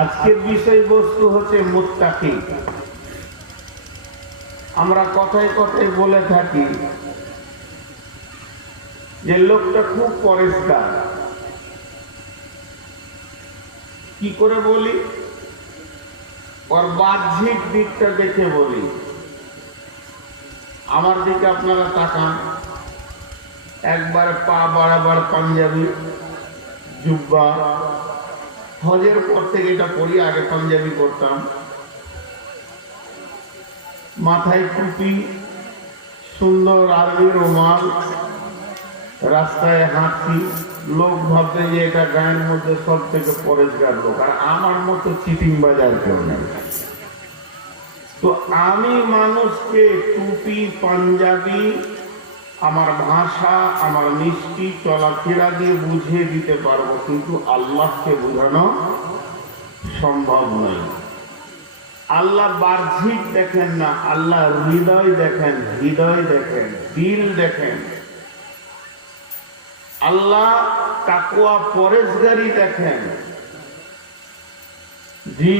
আজকের বিষয়বস্তু হচ্ছে মুত্তাকি। আমরা কথায় কথায় বলে থাকি যে লোকটা খুব পরিষ্কার। কি করে বলি? ওর বাহ্যিক দিকটা দেখে বলি। আমার দিকে আপনারা তাকান, একবার পা বাড়াবার পাঞ্জাবি, জুব্বা, হজের পর থেকে এটা পরি, আগে পাঞ্জাবি করতাম, মাথায় টুপি, সুন্দর আরবি রুমাল, রাস্তায় হাঁটছি, লোক ভাবতে যে এটা গায়ের মধ্যে সব থেকে পরিষ্কার লোক। আর আমার মতো চিটিং বাজার কেউ নেই। তো আমি মানুষকে টুপি, পাঞ্জাবি, আমার ভাষা, আমার মিষ্টি চলাফেরা দিয়ে বুঝিয়ে দিতে পারবো, কিন্তু আল্লাহকে বোঝানো সম্ভব নয়। আল্লাহ বাহ্যিক দেখেন না, আল্লাহ হৃদয় দেখেন, হৃদয় দেখেন, দিল দেখেন। আল্লাহ তাকওয়া পরেশগারি দেখেন। জি,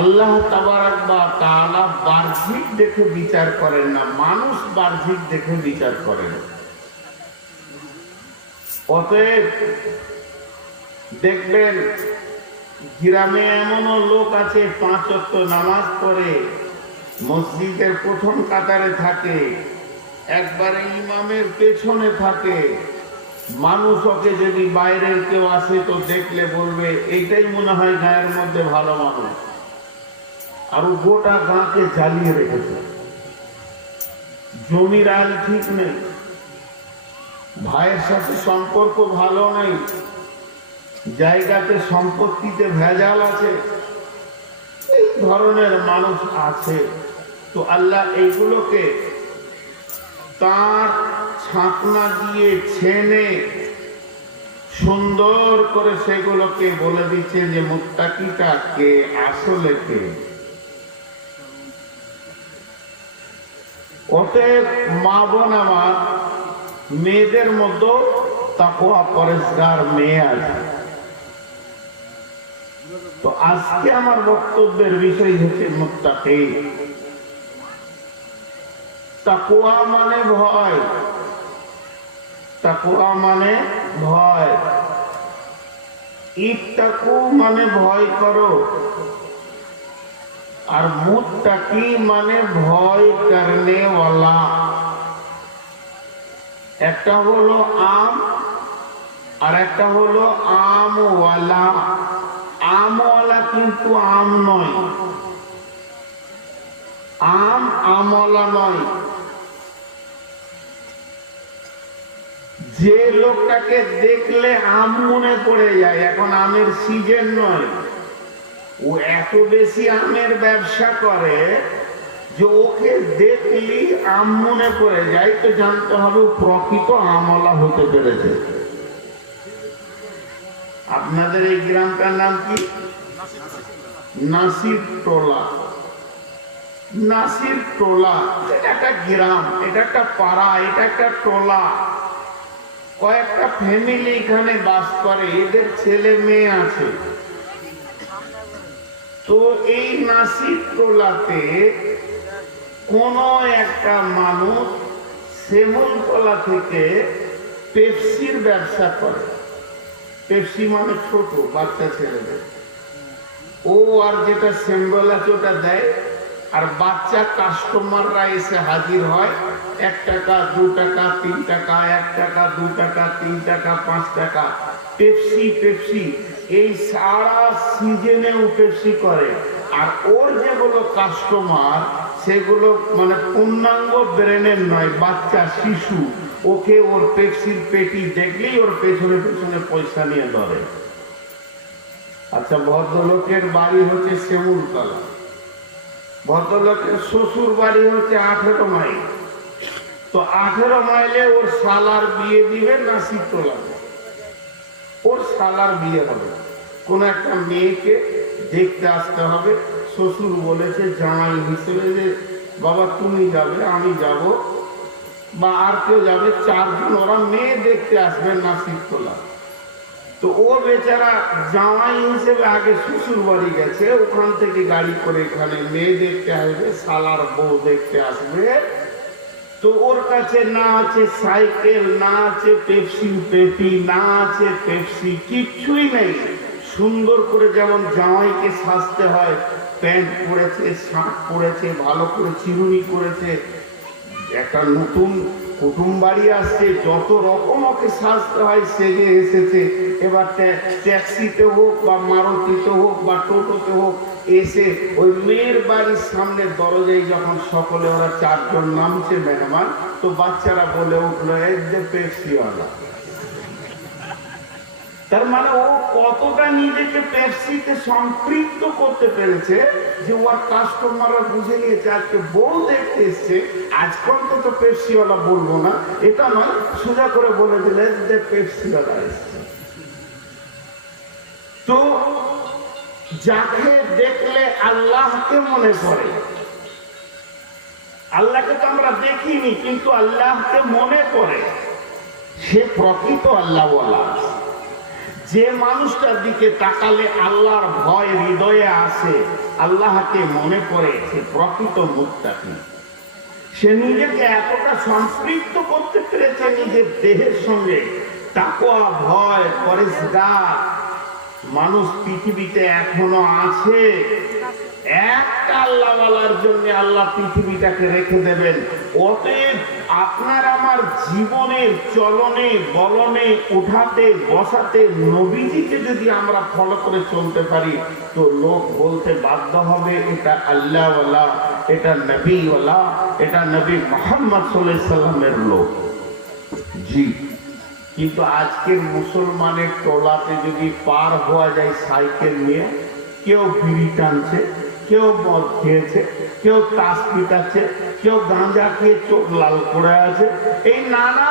আল্লাহ তাবারাক ওয়া তাআলা বাহ্যিক দেখে বিচার করেন না, মানুষ বাহ্যিক দেখে বিচার করেন। অতএব দেখবেন গ্রামে এমনও লোক আছে 5 ওয়াক্ত নামাজ পড়ে, মসজিদের প্রথম কাতারে থাকে, একবারে ইমামের পেছনে থাকে। মানুষ ওকে যদি বাইরের কেউ আসে তো দেখলে বলবে এইটাই মনে হয় গায়ের মধ্যে ভালো মানুষ। আর ও গোটা গাঁকে জ্বালিয়ে রেখেছে। জমির আইল ঠিক নেই, ভাইয়ের সাথে সম্পর্ক ভালো নেই, জায়গাতে সম্পত্তিতে ভেজাল আছে, এই ধরনের মানুষ আছে। তো আল্লাহ এইগুলোকে তার ছাকনা দিয়ে ছেনে সুন্দর করে সেগুলোকে বলে দিচ্ছে যে মুত্তাকিটা কে, আসলে কে। অতএব মা বোন আমার, মেয়েদের মধ্যে তাকওয়া পরেশগার মেয়ে আছে। তো আজকে আমার বক্তব্যের বিষয় হচ্ছে মুত্তাকি। তাকওয়া মানে ভয়, তাকওয়া মানে ভয়। ইত্তাকু মানে ভয় করো, আর মুত্তাকি মানে ভয় করনে ওয়ালা। একটা হলো আম আর একটা হলো আমওয়ালা। আমওয়ালা কিন্তু আম নয়, আম আমওয়ালা নয়। যে লোকটাকে দেখলে আম মনে পড়ে যায়, এখন আমের সিজন নয়, ও এত বেশি আমের ব্যবসা করে যে ওকে দেখলি আম মনে পড়ে যায়, তো জানতে হবে প্রকৃত আমওয়ালা হতে পেরেছে। আপনাদের এই গ্রামটার নাম কি? নাসির টোলা। নাসির টোলা এটা একটা গ্রাম, এটা একটা পাড়া, এটা একটা টোলা। কয়েকটা ফ্যামিলি এখানে বাস করে, এদের ছেলে মেয়ে আছে। তো এই নাসির টোলাতে কোন একটা মানুষ সেমুলতলা থেকে পেপসির ব্যবসা করে। পেপসি মানে ছোট বাচ্চা ছেলেদের। ও আর যেটা সিম্বল আছে ওটা দেয়, আর বাচ্চা কাস্টমাররা এসে হাজির হয়। 1 টাকা, 2 টাকা, 3 টাকা, 1 টাকা, 2 টাকা, 3 টাকা, 5 টাকা, পেপসি পেপসি। এই সারা সিজনেও পেপসি করে। আর ওর যেগুলো কাস্টমার, সেগুলো মানে পূর্ণাঙ্গ ব্রেনের নয়, বাচ্চা শিশু। ওকে ওর পেপসির পেটি দেখলেই ওর পেছনে পেছনে পয়সা নিয়ে ধরে। আচ্ছা, ভদ্রলোকের বাড়ি হচ্ছে সেমুলতলা, ভদ্রলোকের শ্বশুর বাড়ি হচ্ছে 18 মাইল। তো 18 মাইলে ওর শালার বিয়ে দিবে নাসির টোলাতে। ওর শালার বিয়ে হবে, কোন একটা মেয়েকে দেখতে আসতে হবে। শ্বশুর বলেছে জামাই হিসেবে যে বাবা তুমি যাবে, আমি যাব, বা আর কেউ যাবে, 4 জন ওরা মেয়ে দেখতে আসবে নাসির টোলা। তো ও বেচারা জামাই হিসেবে আগে শ্বশুর বাড়ি গেছে, ওখান থেকে গাড়ি করে এখানে মেয়ে দেখতে আসবে, শালার বউ দেখতে আসবে। তো ওর কাছে না আছে সাইকেল, না আছে পেপসি পেটি, না আছে পেপসি, কিচ্ছুই নেই। সুন্দর করে যেমন জামাইকে সাজতে হয়, প্যান্ট পরেছে, শার্ট পরেছে, ভালো করে চিরুনি করেছে, একটা নতুন কুটুম বাড়ি আসছে, যত রকম ওকে সাজতে হয় সেজে এসেছে। এবার ট্যাক্সিতে হোক বা মারুতিতে হোক বা টোটোতে হোক এসে ওই মেয়ের বাড়ির সামনে দরজায় যখন সকলে ওরা চারজন নামছে মেহমান, তো বাচ্চারা বলে উঠলো এই যে পেপসিওয়ালা। তার মানে ও কতটা নিজেকে পেপসিতে সম্পৃক্ত করতে পেরেছে যে ওর কাস্টমাররা বুঝে নিয়েছে আজকে বউ দেখতে এসছে, আজকাল তো পেপসিওয়ালা বলবো না, এটা নয়, সোজা করে বলে দিলে যে পেপসিওয়ালা এসছে। তো যাকে দেখলে আল্লাহকে মনে পড়ে, আল্লাহকে তো আমরা দেখিনি কিন্তু আল্লাহকে মনে করে, সে প্রকৃত আল্লাহওয়ালা। যে মানুষটার দিকে তাকালে আল্লাহর ভয় হৃদয়ে আসে, আল্লাহকে মনে করে, সে প্রকৃত মুত্তাকি। সে নিজেকে এতটা সম্পৃক্ত করতে পেরেছে নিজের দেহের সঙ্গে, তাকওয়া, ভয়, পরেশগার মানুষ পৃথিবীতে এখনো আছে। একটা আল্লাহওয়ালার জন্য আল্লাহ পৃথিবীটাকে রেখে দেবেন। অতএব আপনার আমার জীবনের চলনে বলনে উঠাতে বসাতে নবীজিকে যদি আমরা ফলো করে চলতে পারি, তো লোক বলতে বাধ্য হবে এটা আল্লাহওয়ালা, এটা নবীওয়ালা, এটা নবী মুহাম্মদ সাল্লাল্লাহু আলাইহি সাল্লামের লোক। জি, কিন্তু আজকের মুসলমানের টোলাতে যদি পার হওয়া যায় সাইকেল নিয়ে, কেউ বিড়ি টানছে, কেউ মদ খেয়েছে, কেউ তাস পিটাচ্ছে, কেউ গাঁজা খেয়ে চোখ লাল করে আছে, এই নানা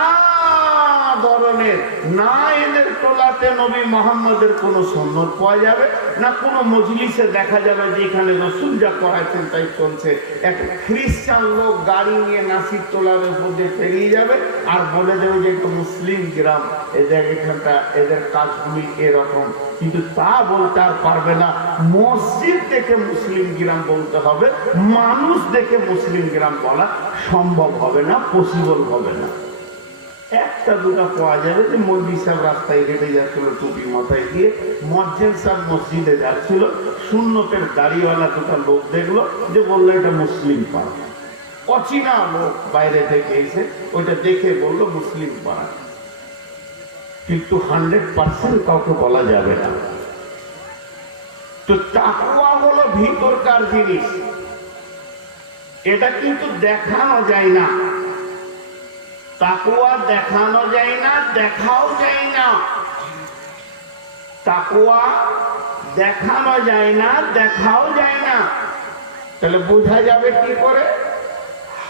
ধরনের, না এদের টোলাতে নবী মোহাম্মদের কোনো সুন্নত পাওয়া যাবে না, কোনো মজলিসে দেখা যাবে যে এখানে রসুল যা করাচ্ছেন তাই চলছে। এক খ্রিস্টান লোক গাড়ি নিয়ে নাসির টোলার উপর দিয়ে পেরিয়ে যাবে আর বলে দেবে যে একটা মুসলিম গ্রাম, এদের এখানটা এদের কাজগুলি এরকম, কিন্তু তা বলতে আর পারবে না। মসজিদ দেখে মুসলিম গ্রাম বলতে হবে, মানুষ দেখে মুসলিম গ্রাম বলা সম্ভব হবে না, পসিবল হবে না। একটা দুটা পাওয়া যাবে যে মৌলভী সাহেব রাস্তায় হেঁটে যাচ্ছিল টুপি মাথায় দিয়ে, মজ্জেন সাহেব মসজিদে যাচ্ছিল, সুন্নতের দাড়িওয়ালা দুটা লোক দেখলো যে বললো এটা মুসলিম পাড়া, অচেনা লোক বাইরে থেকে এসে ওইটা দেখে বললো মুসলিম পাড়া, কিন্তু 100% কাউকে বলা যাবে না। তো তাকওয়া হলো ভিতরকার জিনিস, এটা কিন্তু দেখানো যায় না। তাকওয়া দেখানো যায় না, দেখাও যায় না। তাকওয়া দেখানো যায় না, দেখাও যায় না। তাহলে বোঝা যাবে কি করে?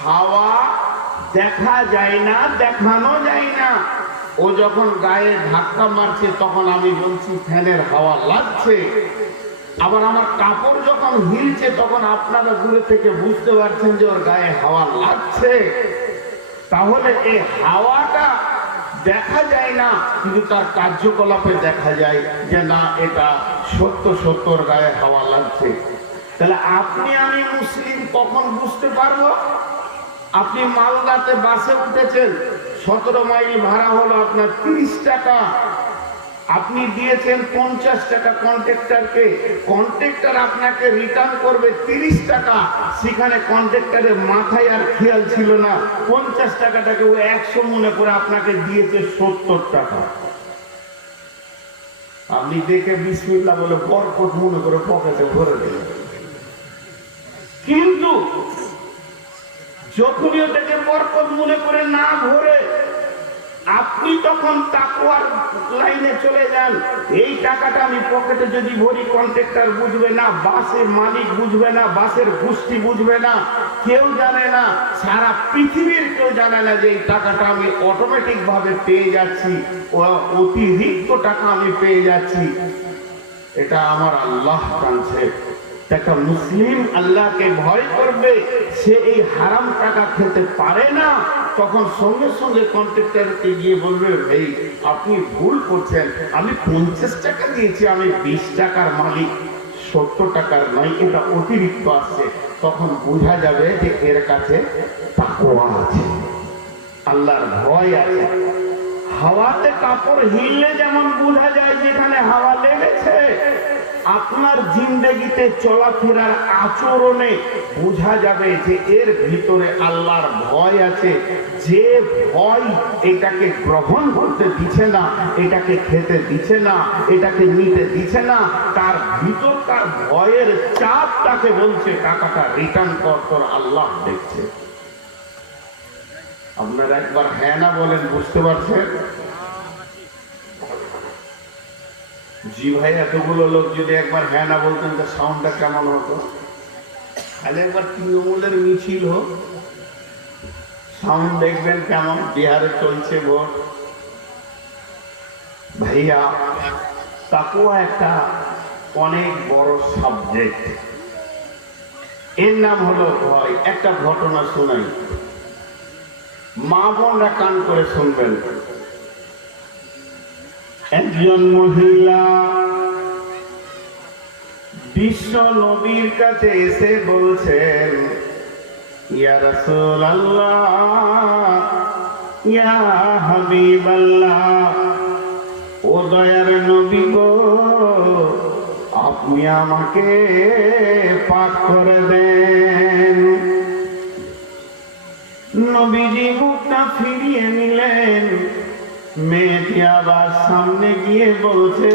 হাওয়া দেখা যায় না, দেখানো যায় না। ও যখন গায়ে ধাক্কা মারছে তখন আমি বলছি ফ্যানের হাওয়া লাগছে, আবার আমার কাপড় যখন হিলছে তখন আপনারা দূরে থেকে বুঝতে পারছেন যে ওর গায়ে হাওয়া লাগছে। তাহলে এই হাওয়াটা দেখা যায় না, কিন্তু তার কার্যকলাপে দেখা যায় যে না, এটা সত্য সত্যর গায়ে হাওয়া লাগছে। তাহলে আপনি আমি মুসলিম কখন বুঝতে পারবো? আপনি মালদাতে বাসে উঠেছেন, 17 মাইল ভাড়া হলো আপনার 30 টাকা, আপনি দিয়েছেন 50 টাকা কন্ট্রাক্টরকে, কন্ট্রাক্টর আপনাকে রিটার্ন করবে 30 টাকা। সেখানে কন্ট্রাক্টরের মাথায় আর খেয়াল ছিল না 50 টাকাটাকে ও 100 মনে করে আপনাকে দিয়েছে 70 টাকা। আপনি দেখে বিসমিল্লাহ বলে বরকত মনে করে পকেটে ভরে দিলেন, কিন্তু যখনই ওটাকে বরকত মনে করে না ভরে আপনি তখন তাকওয়ার লাইনে চলে যান। এই টাকাটা আমি পকেটে যদি ভরি, কন্ট্রাক্টর বুঝবে না, বাসের মালিক বুঝবে না, বাসের গোষ্ঠী বুঝবে না, কেউ জানে না, সারা পৃথিবীর কেউ জানে না যে এই টাকাটা আমি অটোমেটিক ভাবে পেয়ে যাচ্ছি, অতিরিক্ত টাকা আমি পেয়ে যাচ্ছি। এটা আমার আল্লাহ টানছে। একটা মুসলিম আল্লাহকে ভয় করবে, সে এই হারাম টাকা খেতে পারে না, তখন সঙ্গে সঙ্গে কন্ট্রাক্টরকে গিয়ে বলবে, ভাই আপনি ভুল করছেন, আমি 50 টাকা দিয়েছি, আমি 20 টাকার মালিক, 70 টাকার নয়, এটা অতিরিক্ত আসছে। তখন বোঝা যাবে যে এর কাছে তাকওয়া আছে, আল্লাহর ভয় আছে। হাওয়াতে কাপড় হিললে যেমন বোঝা যায় যেখানে হাওয়া লেগেছে, আপনার জিন্দেগিতে চলাফেরার আচরণে বোঝা যাবে যে এর ভিতরে আল্লাহর ভয় আছে। যে ভয় এটাকে গ্রহণ করতে দিচ্ছে না, এটাকে খেতে দিচ্ছে না, এটাকে নিতে দিচ্ছে না, তার ভিতরকার ভয়ের চাপ তাকে বলছে টাকাটা রিটার্ন কর, তোর আল্লাহ দেখছে। আপনারা একবার হ্যাঁ না বলেন, বুঝতে পারছেন? জি ভাই, এতগুলো লোক যদি একবার হ্যাঁ না বলতেন তো সাউন্ডটা কেমন হতো? তাহলে একবার তৃণমূলের মিছিল হোক, সাউন্ড দেখবেন কেমন। বিহারে চলছে ভোট। ভাইয়া, তাকওয়া একটা অনেক বড় সাবজেক্ট, এর নাম হলো ভয়। একটা ঘটনা শোনাই, মা বোনরা কান করে শুনবেন। একজন মহিলা বিশ্ব নবীর কাছে এসে বলছেন, ইয়া রাসূলুল্লাহ, ইয়া হাবিবাল্লাহ, ও দয়ার নবী গো, আপনি আমাকে পাক করে দেন। নবীজি মুখটা ফিরিয়ে নিলেন। মেয়েটি আবার সামনে গিয়ে বলছে,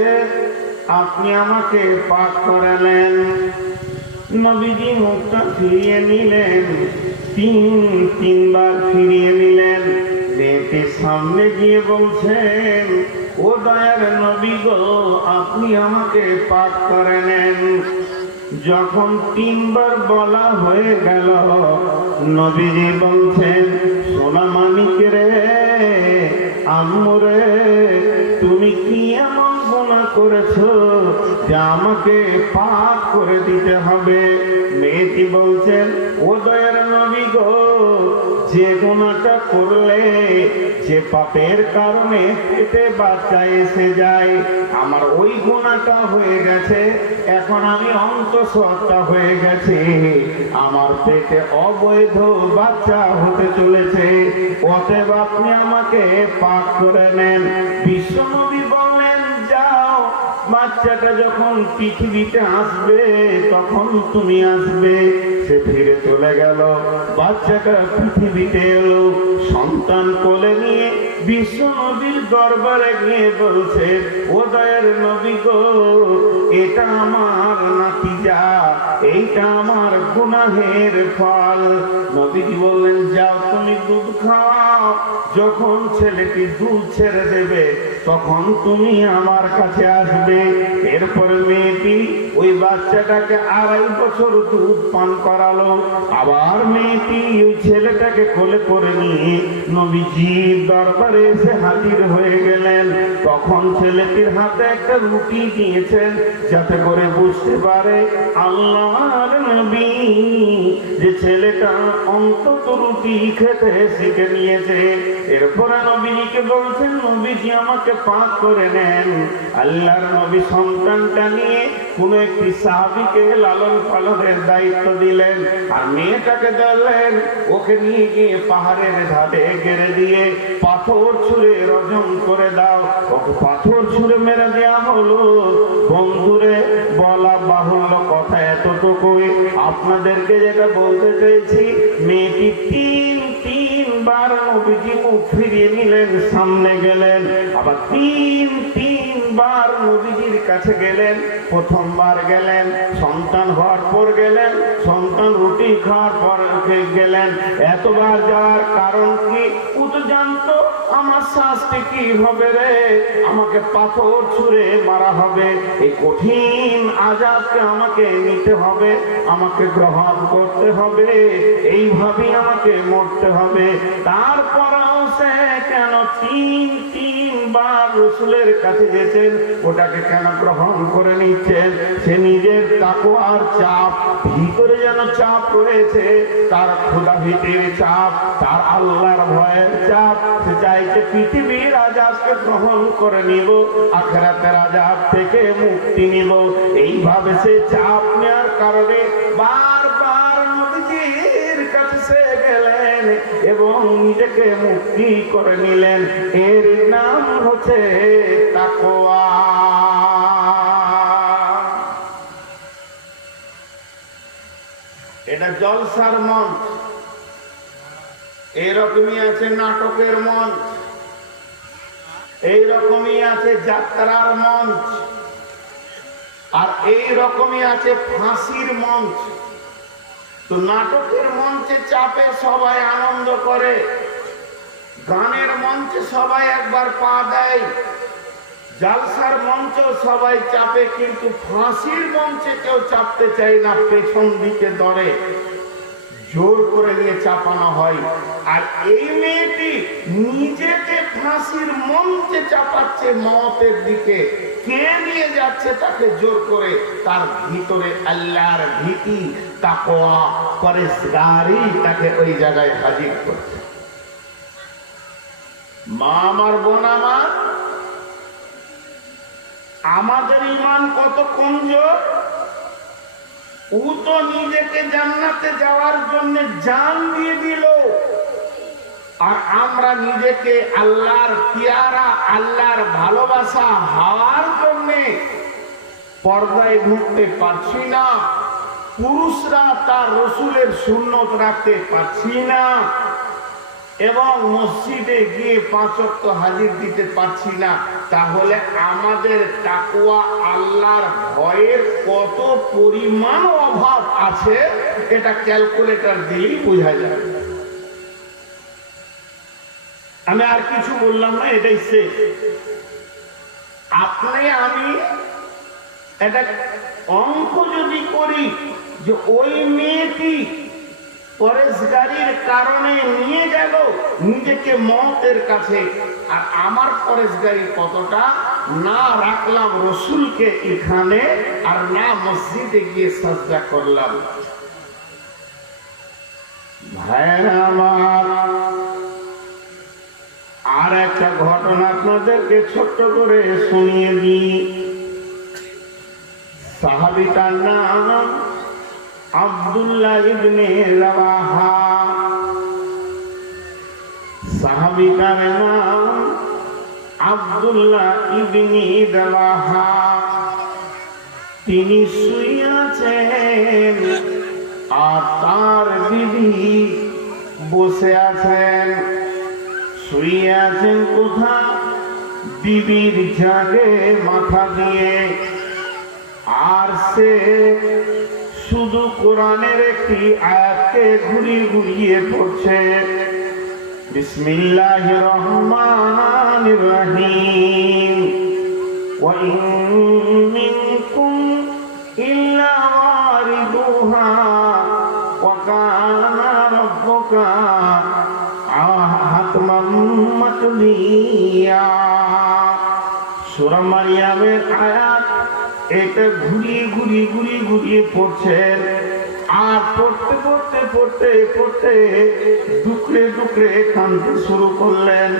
আপনি আমাকে পাক করালেন। নবীজি মুখটা ফিরিয়ে নিলেন, তিনবার ফিরিয়ে নিলেন। মেয়েটি সামনে গিয়ে বলছেন, ও দয়ার নবী গো, আপনি আমাকে পাক করে নেন। যখন 3 বার বলা হয়ে গেল, নবীজি বলছেন, সোনা মানিক রে, আম্মু রে, তুমি কি এমন গুনাহ করেছো যে আমাকে পাক করে দিতে হবে? মেয়েটি বলছেন, ও দয়ার নবী গো, যে গুনাহটা করলে, যে পাপের কারণে পেটে বাচ্চা এসে যায়, আমার ওই গুনাহটা হয়ে গেছে। এখন আমি অন্তঃসত্ত্বা হয়ে গেছি, আমার পেটে অবৈধ বাচ্চা হতে চলেছে, অতএব আপনি আমাকে পাক করে নেন। বিশ্বনবী বললেন, যাও, বাচ্চাটা যখন পৃথিবীতে আসবে তখন তুমি আসবে। সে ফিরে চলে গেল, বাচ্চাটা পৃথিবীতে এলো, সন্তান কোলে নিয়ে বিশ্ব নবীর দরবারে গিয়ে বলছে, ও দয়ার নবী গো, এটা আমার নাতিজা, এইটা আমার গুনাহের ফল। নবীজি বললেন, যাও, তুমি দুধ খাও, যখন ছেলেটি দুধ ছেড়ে দেবে তখন তুমি আমার কাছে আসবে। এরপরে মেয়েটি ওই বাচ্চাটাকে 2.5 বছর দুধ পান করালো। আবার মেয়েটি ওই ছেলেটাকে কোলে করে নিয়ে নবীজির দরবারে এসে হাজির হয়ে গেলেন। তখন ছেলেটির হাতে একটা রুটি দিয়েছেন, যাতে করে বুঝতে পারে আল্লাহর নবী যে ছেলেটা অন্তত রুটি খেতে শিখে নিয়েছে। এরপরে নবীজিকে বলছেন, নবীজি আমাকে পাক করে নেন। আল্লাহর নবী সন্তানটা নিয়ে কোন একটি সাহাবীকে লালন পালনের দায়িত্ব দিলেন, আর মেয়েটাকে দিলেন, ওকে নিয়ে গিয়ে পাহাড়ের ধারে গেড়ে দিয়ে পাথর ছুঁড়ে রজম করে দাও। ওকে পাথর ছুঁড়ে মেরে দেওয়া হলো। বন্ধুরে, বলা বাহুল্য কথা এতটুকুই, আপনাদেরকে যেটা বলতে চাইছি, মেয়েটি তিনবার নবীজি মুখ ফিরিয়ে নিলেন, সামনে গেলেন, আবার তিনবার নবীজির কাছে গেলেন। প্রথমবার গেলেন সন্তান হওয়ার পর গেলেন, সন্তান রুটি খাওয়ার পর গেলেন। এতবার যাওয়ার কারণ কি? ও তো জানতো আমার শাস্তি কি হবে রে, আমাকে পাথর ছুঁড়ে মারা হবে, এই কঠিন আযাবকে আমাকে নিতে হবে, আমাকে গ্রহণ করতে হবে, এইভাবেই আমাকে মরতে হবে। তারপরেও সে কেন তিনবার রসুলের কাছে গেছেন, ওটাকে কেন গ্রহণ করে নিচ্ছেন? সে নিজের তাকওয়ার চাপ, ভিতরে যেন চাপ রয়েছে, তার খোদা ভীতির চাপ, তার আল্লাহর ভয়ের চাপ। সে চাইছে পৃথিবীর আযাবকে গ্রহণ করে নিব, আখিরাতের আযাব থেকে মুক্তি নিব। এইভাবে সে চাপ নেওয়ার কারণে বারবার নবীজির কাছে সে গেলেন এবং নিজেকে মুক্তি করে নিলেন। এর নাম হচ্ছে তাকওয়া। এটা জলসার মঞ্চ, এইরকমই আছে নাটকের মঞ্চ, এইরকমই আছে যাত্রার মঞ্চ, আর এইরকমই আছে ফাঁসির মঞ্চ। তো নাটকের মঞ্চে চাপে সবাই আনন্দ করে, গানের মঞ্চে সবাই একবার পা দেয়, জালসার মঞ্চ সবাই চাপে, কিন্তু ফাঁসির মঞ্চে কেউ চাপতে চায় না, পেছন দিকে ধরে জোর করে নিয়ে চাপানো হয়। আর এই মেয়েটি নিজেকে ফাঁসির মঞ্চে চাপাচ্ছে মওতের দিকে। কে নিয়ে যাচ্ছে তাকে জোর করে? তার ভিতরে আল্লাহর ভীতি, তাকওয়া, পরেশগারি তাকে ওই জায়গায় হাজির করছে। মা আমার, বোন আমার, আমাদের ঈমান কত কমজোর। ও তো নিজেকে জান্নাতে যাওয়ার জন্য জান দিয়ে দিল, আর আমরা নিজেকে আল্লাহর পিয়ারা, আল্লাহর ভালোবাসা হওয়ার জন্য পর্দায় ঢুকতে পারছি না। পুরুষরা তার রসুলের সুন্নত রাখতে পারছি না, এবং মসজিদে গিয়ে 5 ওয়াক্ত হাজির দিতে পারছি না। তাহলে আমাদের তাকওয়া, আল্লাহর ভয়ের কত পরিমাণ অভাব আছে, এটা ক্যালকুলেটর দিয়েই বোঝা যায়। আমি আর কিছু বললাম না, এটাই শেষ। আপনি আমি এটা অঙ্ক যদি করি যে ওই মেয়েটি পরেশগারির কারণে নিয়ে গেল নিজেকে মওতের কাছে, আর আমার পরেশগারি কতটা, না রাখলাম রসুলকে এখানে, আর না মসজিদে গিয়ে সাজদা করলাম। ভাইরা আমার, আর একটা ঘটনা আপনাদেরকে ছোট্ট করে শুনিয়ে দিই। সাহাবীটার নাম আব্দুল্লাহ ইবনে রাওয়াহা। সাহাবীটার নাম আব্দুল্লাহ ইবনে রাওয়াহা। তিনি শুয়ে আছেন আর তার বিবি বসে আছেন। শুয়ে আছেন কোথা? বিবির জাগে মাথা দিয়ে। আর সে শুধু কোরআনের একটি আয়াতকে ঘুরিয়ে ঘুরিয়ে পড়ছে। বিসমিল্লাহির রহমানির রহিম। ওয়া ইন মিনকুম ইল্লা ওয়ারিদুহা ওয়া কানা রাব্বুকা হাতমান মাকদিয়া। সূরা মারইয়ামের আয়াত। এটা ঘুরিয়ে ঘুরিয়ে ঘুরিয়ে ঘুরিয়ে পড়ছেন, আর পড়তে পড়তে পড়তে পড়তে ডুকরে ডুকরে কাঁদতে শুরু করলেন।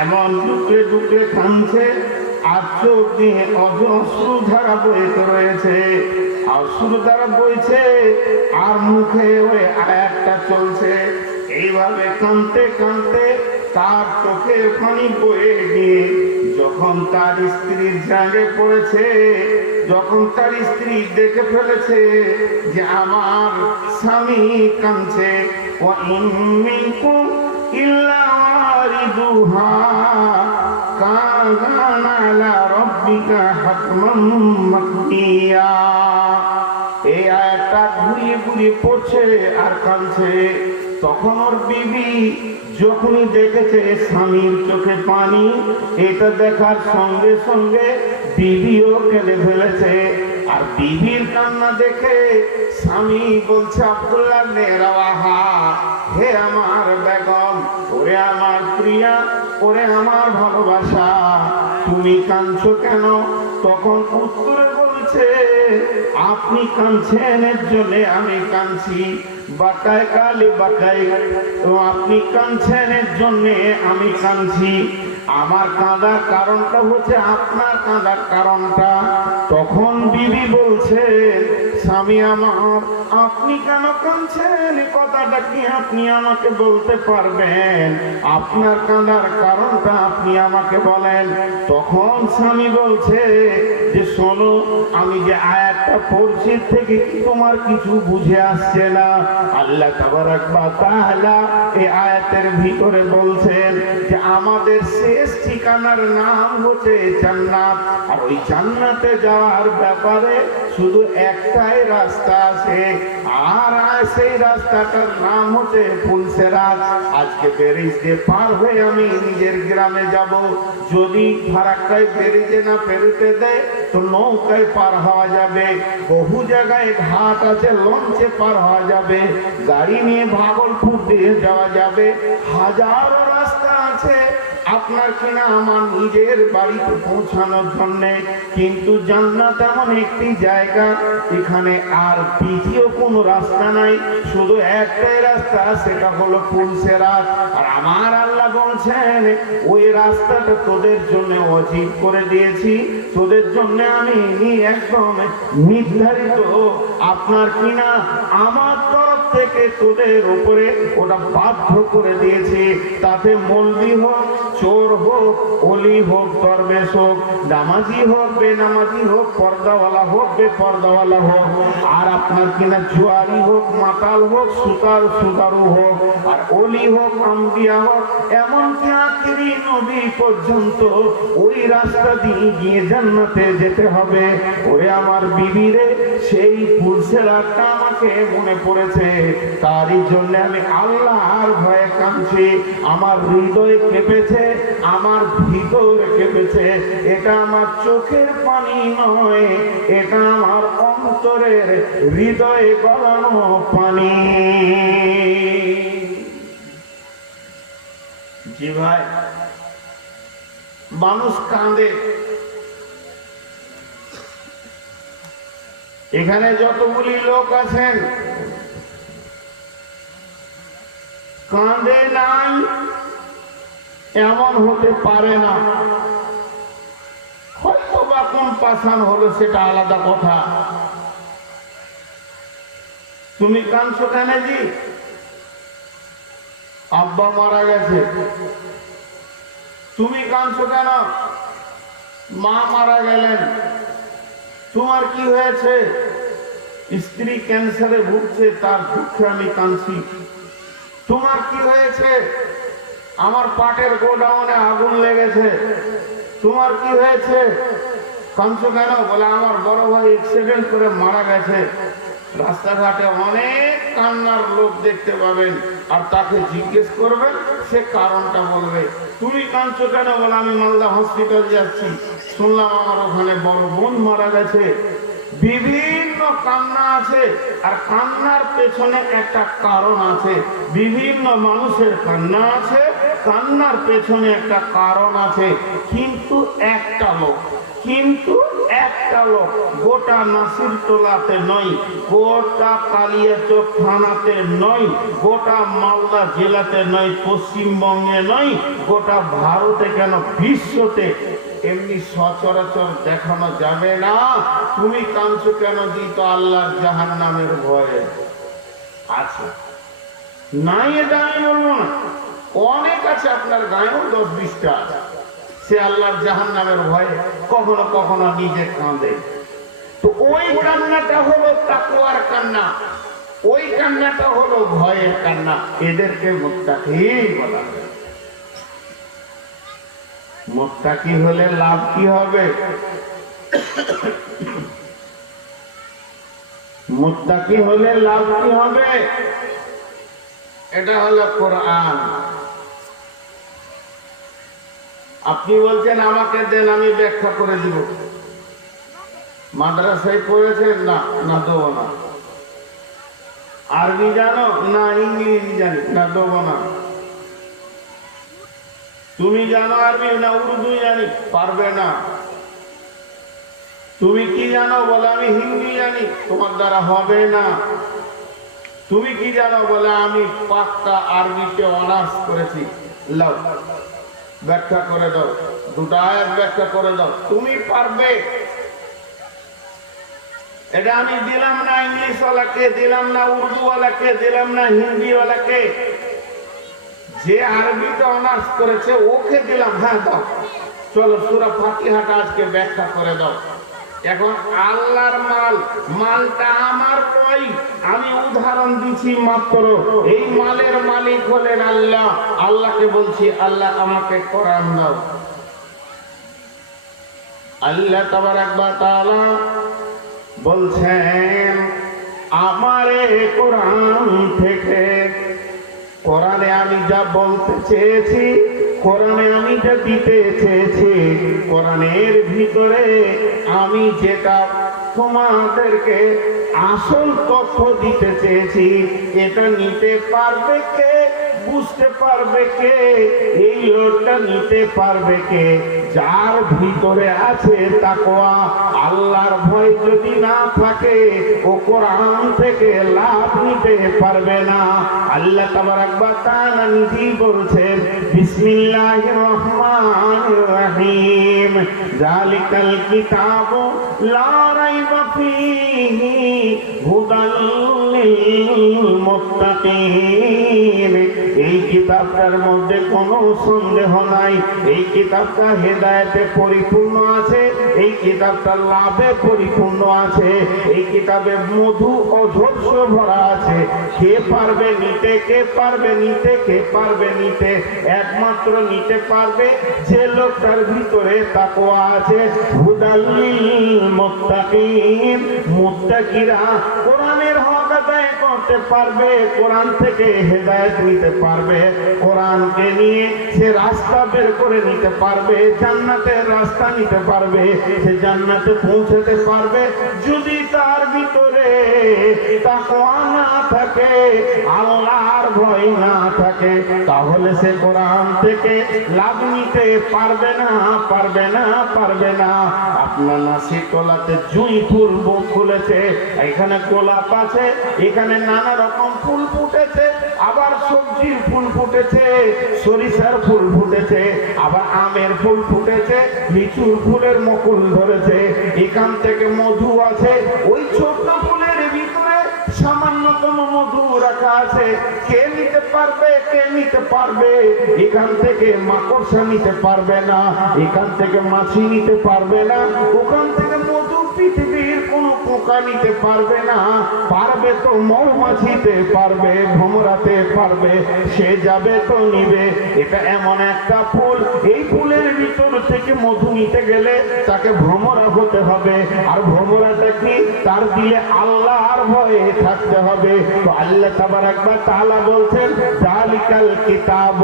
এমন ডুকরে ডুকরে কাঁদছে, আর চোখ দিয়ে অশ্রুধারা বইতে রয়েছে, অশ্রুধারা বইছে, আর মুখে ওই আয়াতটা চলছে। এইভাবে কাঁদতে কাঁদতে তার চোখের পানি বয়ে গিয়ে যখন তার স্ত্রীর জাগে পড়েছে, যখন তার স্ত্রী দেখে ফেলেছে যে আমার স্বামী কাঁদছে, ওয়া ইন মিনকুম ইল্লা ওয়ারিদুহা কানা আলা রাব্বিকা হাতমান মাকদিয়া। এই আয়াতটা ঘুরিয়ে ঘুরিয়ে পড়ছে আর কাঁদছে। তখন ওর বিবি যখনই দেখেছে স্বামীর চোখে পানি, এটা দেখার সঙ্গে সঙ্গে বিবিও কেঁদে ফেলেছে। আর বিবির কান্না দেখে স্বামী বলছে, আব্দুল্লাহ ইবনে রাওয়াহা, হে আমার বেগম, ওরে আমার প্রিয় দিয়া, ওরে আমার ভালোবাসা তুমি কাঁদছো কেন? তখন উত্তরে বলছে, আপনি কাঁদছেন এর জন্য আমি কাঁদছি, বাকায় কালে বাকায়, তো আপনি কাঁদছেন এর জন্য আমি কাঁদছি। আমার কাঁদার কারণটা হচ্ছে আপনার কাঁদার কারণটা। তখন বিবি বলছে, স্বামী আমার, আপনি কেন কাঁদছেন কথাটা কি আপনি আমাকে বলতে পারবেন? আপনার কাঁদার কারণটা আপনি আমাকে বলেন। তখন স্বামী বলছে যে, শোনো, আমি যে আয়াতটা পড়ছি থেকে কি তোমার কিছু বুঝে আসছে না? আল্লাহ তাবারাক ওয়া তাআলা এই আয়াতের ভিতরে বলছেন যে আমাদের শেষ ঠিকানার নাম হচ্ছে জান্নাত, আর ওই জান্নাতে যাওয়ার ব্যাপারে শুধু একটাই রাস্তা আছে, আর সেই রাস্তাটার নাম হচ্ছে ফুলসেরাত। আজকে ব্যারিজে পার হয়ে আমি নিজের গ্রামে যাব, যদি ফারাক্কায় ব্যারিজে না পেরোতে দেয় তো নৌকায় পার হওয়া যাবে, বহু জায়গায় ঘাট আছে লঞ্চে পার হওয়া যাবে, গাড়ি নিয়ে ভাগলপুর দিয়ে যাওয়া যাবে, হাজারো রাস্তা আছে আপনার কিনা আমার নিজের বাড়িতে পৌঁছানোর জন্য। কিন্তু জান্নাত এমন একটি জায়গা, এখানে আর দ্বিতীয় কোনো রাস্তা নাই, শুধু একটাই রাস্তা, সেটা হলো ফুলসেরাত। আর আমার আল্লাহ বলছেন, ওই রাস্তাটা তোদের জন্য ওয়াজিব করে দিয়েছি, তোদের জন্য আমি একদম নির্ধারিত, আপনার কিনা আমার তরফ থেকে তোদের উপরে ওটা বাধ্য করে দিয়েছি। তাতে মৌলবি হোক, চোর হোক, ওলি হোক, দরবেশ হোক, নামাজি হোক, বেনামাজি হোক, পর্দাওয়ালা হোক, বেপর্দাওয়ালা হোক, আর আপনার কিনা জুয়ারি হোক, মাতাল হোক, সুতারু হোক, আর ওলি হোক, আম্বিয়া হোক, এমনকি আখিরি নবী পর্যন্ত ওই রাস্তা দিয়ে গিয়ে জান্নাতে যেতে হবে। ওরে আমার বিবিরে, সেই ফুলসেরাতটা আমাকে মনে পড়েছে, তারই জন্য আমি আল্লাহর ভয়ে কাঁদছি। আমার হৃদয় কেঁপেছে, আমার ভিতর কেঁপেছে। এটা আমার চোখের পানি নয়, এটা আমার অন্তরের হৃদয়ে গলানো পানি। জি ভাই, মানুষ কাঁদে। এখানে যতগুলি লোক আছেন, কাঁদে নাই এমন হতে পারে না, হয়তো বা কোন পাশান হলো সেটা আলাদা কথা। তুমি কাঁদছো কেন জি? আব্বা মারা গেছে। তুমি কাঁদছো কেন? মা মারা গেলেন। তোমার কি হয়েছে? স্ত্রী ক্যান্সারে ভুগছে, তার দুঃখে আমি কাঁদছি। তোমার কি হয়েছে? আমার পাটের গোডাউনে আগুন লেগেছে। তোমার কি হয়েছে? কাঁদছো কেন? বলে আমার বড় ভাই অ্যাক্সিডেন্ট করে মারা গেছে। রাস্তাঘাটে অনেক কান্নার লোক দেখতে পাবেন, আর তাকে জিজ্ঞেস করবেন, সে কারণটা বলবে। তুমি কাঁদছো কেন? বলে আমি মালদা হসপিটাল যাচ্ছি, শুনলাম আমার ওখানে বড় বোন মারা গেছে। বিভিন্ন কান্না আছে, আর কান্নার পেছনে একটা কারণ আছে। বিভিন্ন মানুষের কান্না আছে, কান্নার পেছনে একটা কারণ আছে। কিন্তু একটা লোক গোটা নাসিরটোলাতে নয়, গোটা কালিয়াচক থানাতে নয়, গোটা মালদা জেলাতে নয়, পশ্চিমবঙ্গে নয়, গোটা ভারতে কেন বিশ্বতে এমনি সচরাচর দেখানো যাবে না। তুমি কাঁদছো কেন? দিত আল্লাহর জাহান্নামের ভয়ে আছে। নাই এটা আমি বলবো না, অনেক আছে আপনার গায়েও, 10-20টা আছে। সে আল্লাহর জাহান্নামের ভয়ে কখনো কখনো নিজে কাঁদে। তো ওই কান্নাটা হলো তাকওয়ার কান্না, ওই কান্নাটা হলো ভয়ের কান্না। এদেরকে মুত্তাকি বলা হয়। মুত্তাকি হলে লাভ কি হবে? মুত্তাকি হলে লাভ কি হবে? এটা হলো কোরআন। আপনি বলছেন আমাকে দেন, আমি ব্যাখ্যা করে দিব। মাদ্রাসায় পড়েছেন? না, না দেবো না। আরবি জানো? না। ইংরেজি জানি? না, দেবো না। তুমি জানো আরবি না উর্দু জানি, পারবে না। তুমি কি জানো বলে আমি হিন্দি জানি, তোমার দ্বারা হবে না। তুমি কি জানো বলে আমি পাক্কা আরবিতে অনার্স করেছি, লাও ব্যাখ্যা করে দাও, দুটো আয়াত ব্যাখ্যা করে দাও, তুমি পারবে। এটা আমি দিলাম না ইংলিশ ওয়ালাকে, দিলাম না উর্দু ওয়ালাকে, দিলাম না হিন্দি ওয়ালাকে, যে আরবিতে অনার্স করেছে ওকে দিলাম। হ্যাঁ দাও, চলো সূরা ফাতিহাটা আজকে ব্যাখ্যা করে দাও। এখন আল্লাহর মাল, মালটা আমার নয়, আমি উদাহরণ দিচ্ছি মাত্র। এই মালের মালিক হলেন আল্লাহ। আল্লাহকে বলছি, আল্লাহ আমাকে কোরআন দাও। আল্লাহ তাবারাক ওয়া তাআলা বলছেন, আমারে কোরআন থেকে, কোরআনে আমি যা বলতে চেয়েছি, কোরআনে আমি যা দিতে চেয়েছি, কোরআনের ভিতরে আমি যেটা তোমাদেরকে আসল তথ্য দিতে চেয়েছি, এটা নিতে পারবে কে, বুঝতে পারবে কে, এই লোকটা নিতে পারবে কে? যার ভিতরে আছে তাকওয়া, আল্লাহর ভয় যদি না থাকে ও কোরআন থেকে লাভ নিতে পারবে না। আল্লাহ তাবারাক ওয়া তাআলা নিজেই বলছেন, বিসমিল্লাহির রহমানির রহিম, যালিকাল কিতাবু লা রাইবা ফীহি হুদাল লিল মুত্তাকিন। এই কিতাবটার মধ্যে কোনো সন্দেহ নাই, এই কিতাবটা হেদায়েতে পরিপূর্ণ আছে, এই কিতাবটা লাভে পরিপূর্ণ আছে, এই কিতাবে মধু ও ধৈর্য ভরা আছে। কে পারবে নিতে, কে পারবে নিতে, কে পারবে নিতে? একমাত্র নিতে পারবে যে লোকটার ভিতরে তাকওয়া আছে। হুদাল লিল মুত্তাকিন, মুত্তাকিরা কোরআনের হক আদায় করতে পারবে, কোরআন থেকে হেদায়েত নিতে পারবে, কোরআনকে নিয়ে সে রাস্তা বের করে নিতে পারবে, জান্নাতের রাস্তা নিতে পারবে, সে জান্নাতে পৌঁছাতে পারবে। যদি তার ভিতরে তাকওয়া না থাকে, আল্লাহর ভয় না থাকে, তাহলে সে কোরআন থেকে লাভ নিতে পারবে না, পারবে না, পারবে না। আপনার নাসির তলাতে জুঁই ফুল ফুলেছে, এখানে গোলাপ আছে, এখানে নানা রকম ফুল ফুটেছে, আবার সবজির ফুল ফুটেছে, সরিষার ফুল ফুটেছে, আবার আমের ফুল ফুটেছে, লিচুর ফুলের মুকুল ধরেছে, এখান থেকে মধু আছে। ওই ছোট্ট ফুলের ভিতরে সামান্যতম মধু রাখা আছে। কে নিতে পারবে, কে নিতে পারবে? এখান থেকে মাকড়সা নিতে পারবে না, এখান থেকে মাছি নিতে পারবে না, ওখান থেকে মধু পৃথিবীর কোনো পোকা নিতে পারবে না। পারবে তো মৌমাছিতে পারবে, ভ্রমরাতে পারবে, সে যাবে তো নিবে। এটা এমন একটা ফুল, এই ফুলের ভিতর থেকে মধু নিতে গেলে তাকে ভ্রমরা হতে হবে। আর ভ্রমরাটা কি? তার দিলে আল্লাহর ভয়ে থাকতে হবে। তো আল্লাহ তাবারাক ওয়া তাআলা বলছেন, যালিকাল কিতাব,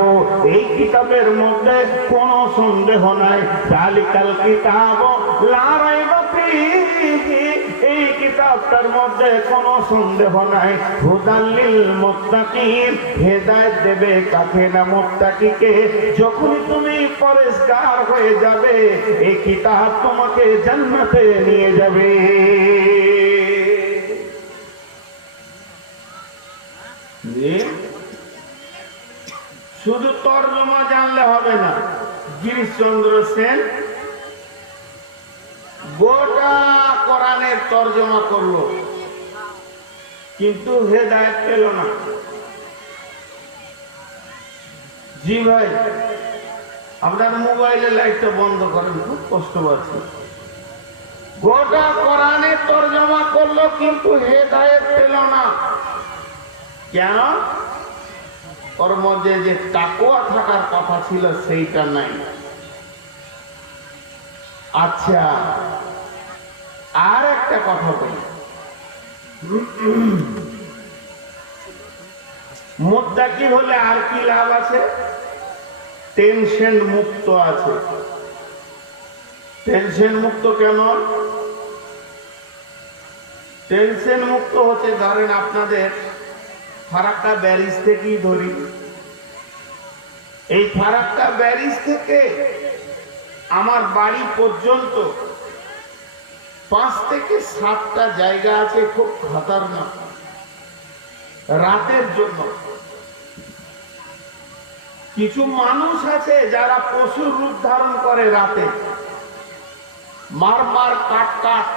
এই কিতাবের মধ্যে কোনো সন্দেহ নাই। যালিকাল কিতাব লা রাইবা ফীহি, এই কিতাবটার মধ্যে কোনো সন্দেহ নাই। হুদাল লিল মুত্তাকিন, হেদায়েত দেবে কাকে না? মুত্তাকিকে। যখন তুমি পরেশগার হয়ে যাবে, এই কিতাব তোমাকে জান্নাতে নিয়ে যাবে। শুধু তর্জমা জানলে হবে না। গিরিশচন্দ্র সেন গোটা কোরআনের তর্জমা করলো, কিন্তু হেদায়েত পেল না। জি ভাই, আপনার মোবাইলের লাইটটা বন্ধ করেন, খুব কষ্ট পাচ্ছি। গোটা কোরআনের তর্জমা করলো, কিন্তু হেদায়েত পেল না। কেন? ওর মধ্যে যে তাকওয়া থাকার কথা ছিল সেইটা নাই। আচ্ছা, আর একটা কথা বলি, মুত্তাকি হলে আর কি লাভ আছে? টেনশন মুক্ত আছে। টেনশন মুক্ত কেন? টেনশন মুক্ত হচ্ছে, ধরেন আপনাদের ফারাক্কা ব্যারিজ থেকেই ধরি, এই ফারাক্কা ব্যারিজ থেকে আমার বাড়ি পর্যন্ত 5 থেকে 7টা জায়গা আছে খুব খতরনাক রাতের জন্য। কিছু মানুষ আছে যারা পশুর রূপ ধারণ করে রাতে, মার কাট,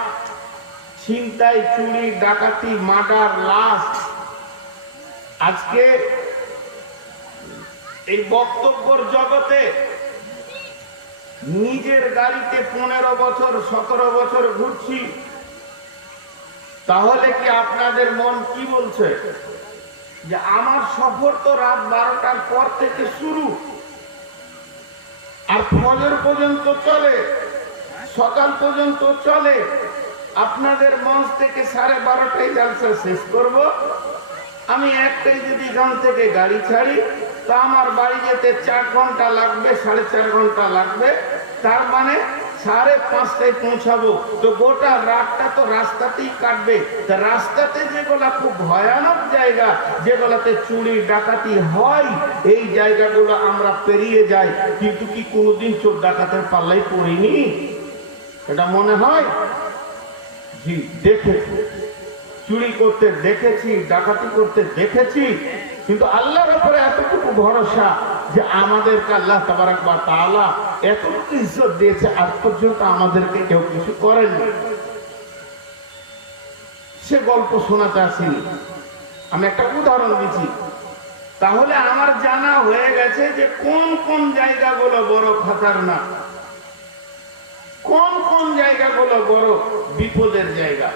ছিনতাই, চুরি, ডাকাতি, মার্ডার, লাশ। আজকে এই বক্তব্যের জগতে নিজের গাড়িতে 15 বছর 17 বছর ঘুরছি, তাহলে কি আপনাদের মন কি বলছে যে আমার সফর তো রাত 12টার পর থেকে শুরু আর ফজর পর্যন্ত চলে, সকাল পর্যন্ত চলে, আপনাদের মঞ্চ থেকে 12:30টায় জলসা শেষ করব। আমি একটাই যদি এখান থেকে গাড়ি ছাড়ি তো আমার বাড়ি যেতে 4 ঘন্টা লাগবে, 4.5 ঘন্টা লাগবে, তার মানে 5:30টায় পৌঁছাবো। তো গোটা রাতটা তো রাস্তাতেই কাটবে। রাস্তাতে যেগুলা খুব ভয়ানক জায়গা, যেগুলাতে চুরি ডাকাতি হয়, এই জায়গাগুলো আমরা পেরিয়ে যাই, কিন্তু কি কোনোদিন চোর ডাকাতের পাল্লাই পড়িনি? এটা মনে হয়? জি, দেখেছি, চুরি করতে দেখেছি, ডাকাতি করতে দেখেছি, কিন্তু আল্লাহর উপরে এতটুকু ভরসা যে আমাদেরকে আল্লাহ তাবারাক ওয়া তাআলা এতটুকু ইজ্জত দিয়েছে, আজ পর্যন্ত আমাদেরকে কেউ কিছু করেননি। সে গল্প শোনাতে আসিনি, আমি একটা উদাহরণ দিচ্ছি। তাহলে আমার জানা হয়ে গেছে যে কোন কোন জায়গাগুলো বড় খতরনাক, কোন কোন জায়গাগুলো বড় বিপদের জায়গা,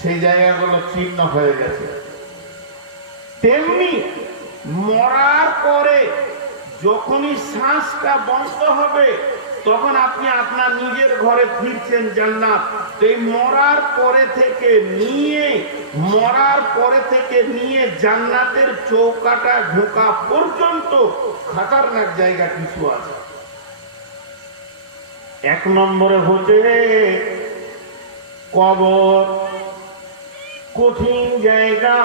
সেই জায়গাগুলো চিহ্ন হয়ে গেছে। তেমনি মরার পরে যখনই শ্বাসটা বন্ধ হবে তখন আপনি আপনার নিজের ঘরে ফিরছেন জান্নাত। এই মরার পরে থেকে নিয়ে জান্নাতের চৌকাটা ঢোকা পর্যন্ত খতরনাক জায়গা কিছু আছে। 1 নম্বরে হচ্ছে কবর, কঠিন জায়গা।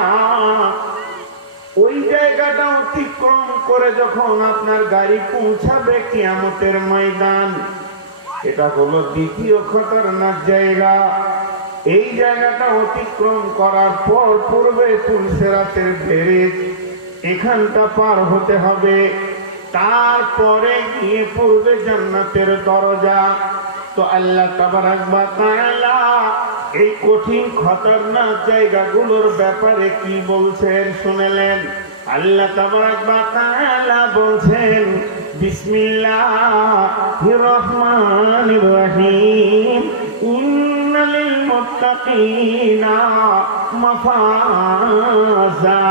ওই জায়গাটা অতিক্রম করে যখন আপনার গাড়ি পৌঁছাবে কিয়ামতের ময়দান, এটা হলো দ্বিতীয় খতরনাক জায়গা। এই জায়গাটা অতিক্রম করার পর পূর্বে পুলসিরাতের ব্যারেজ, এখানটা পার হতে হবে, তারপরে গিয়ে পূর্বে জান্নাতের দরজা। তো আল্লাহ তাবারাক ওয়া তাআলা এই কঠিন খতরনাক জায়গাগুলোর ব্যাপারে কি বলছেন শুনলেন? আল্লাহ তাবারাক ওয়া তাআলা বলছেন, বিসমিল্লাহির রহমানির রহিম, ইন্নালিল মুত্তাকিনা মাফাজা।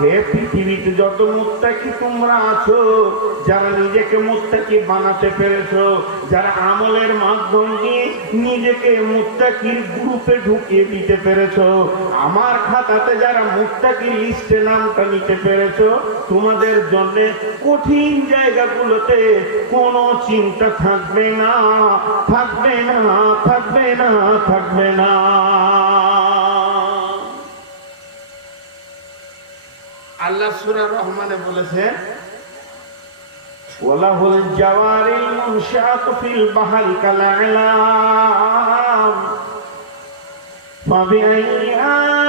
হে পৃথিবীতে যত মুত্তাকি তোমরা আছো, যারা নিজেকে মুত্তাকি বানাতে পেরেছো, যারা আমলের মাধ্যম দিয়ে নিজেকে মুত্তাকির গ্রুপে ঢুকিয়ে দিতে পেরেছো, আমার খাতাতে যারা মুত্তাকির লিস্টে নামটা নিতে পেরেছো, তোমাদের জন্য কঠিন জায়গাগুলোতে কোনো চিন্তা থাকবে না, থাকবে না, থাকবে না, থাকবে না। আল্লাহ সূরা রহমানে বলেছেন, ওয়ালাহুল জাওয়ারিল মুনশাআতু ফিল বাহরি কালআলাম ফাবিআইয়ি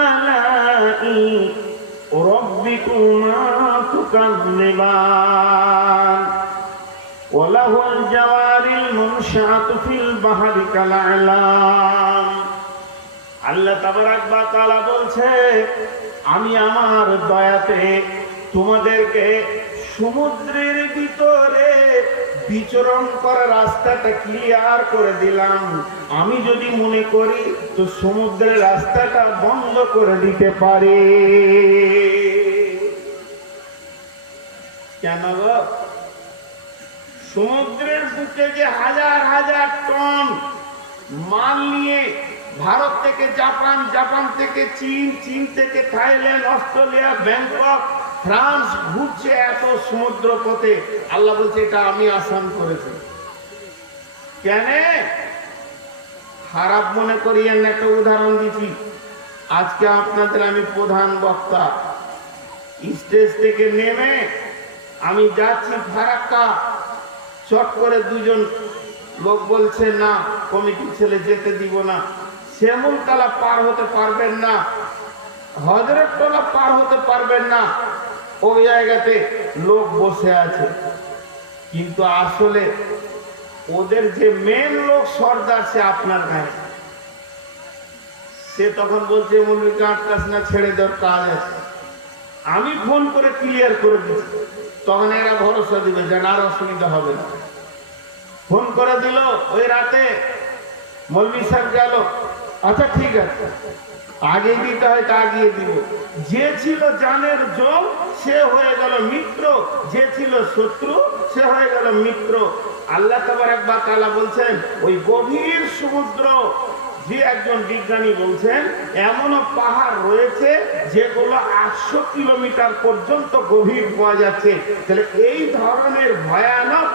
আলাই রাব্বিকুমা তুকায্যিবান। ওয়ালাহুল জাওয়ারিল মুনশাআতু ফিল বাহরি কালআলাম। আল্লাহ তাবারাক ওয়া তাআলা বলছে, আমি আমার দয়াতে তোমাদেরকে সমুদ্রের ভিতরে বিচরণ করার রাস্তাটা ক্লিয়ার করে দিলাম। আমি যদি মনে করি তো সমুদ্রের রাস্তাটা বন্ধ করে দিতে পারি। কেন গো? সমুদ্রের বুকে যে হাজার হাজার টন মাল নিয়ে ভারত থেকে জাপান, জাপান থেকে চীন, চীন থেকে থাইল্যান্ড, অস্ট্রেলিয়া, ব্যাংকক, ফ্রান্স ঘুরছে এত সমুদ্র পথে, আল্লাহ বলছে এটা আমি আসান করেছি। কেন? খারাপ মনে করিয়েন না, একটা উদাহরণ দিচ্ছি। আজকে আপনাদের আমি প্রধান বক্তা, স্টেজ থেকে নেমে আমি যাচ্ছি ফারাক্কা, চট করে দুজন লোক বলছে না কমিটির ছেলে যেতে দিব না, শ্যামলতলা পার হতে পারবেন না, হযরততলা পার হতে পারবেন না। ওই জায়গাতে লোক বসে আছে, কিন্তু আসলে ওদের যে মেন লোক সর্দার সে আপনার গায়ে। সে তখন বলছে মৌলভী কাটকাস না, ছেড়ে দেওয়ার কাজ আছে। আমি ফোন করে ক্লিয়ার করে দিচ্ছি, তখন এরা ভরসা দিবে যে আর অসুবিধা হবে না। ফোন করে দিল ওই রাতে, মৌলভী সাহেব গেল, আচ্ছা ঠিক আছে, আগে দিতে হয় তা আগিয়ে দিব। যে ছিল জানের জল সে হয়ে গেল মিত্র, যে ছিল শত্রু সে হয়ে গেল মিত্র। আল্লাহ তাবারক ওয়া তাআলা বলছেন ওই গভীর সমুদ্র, যে একজন বিজ্ঞানী বলছেন এমনও পাহাড় রয়েছে যেগুলো 800 কিলোমিটার পর্যন্ত গভীর পাওয়া যাচ্ছে। তাহলে এই ধরনের ভয়ানক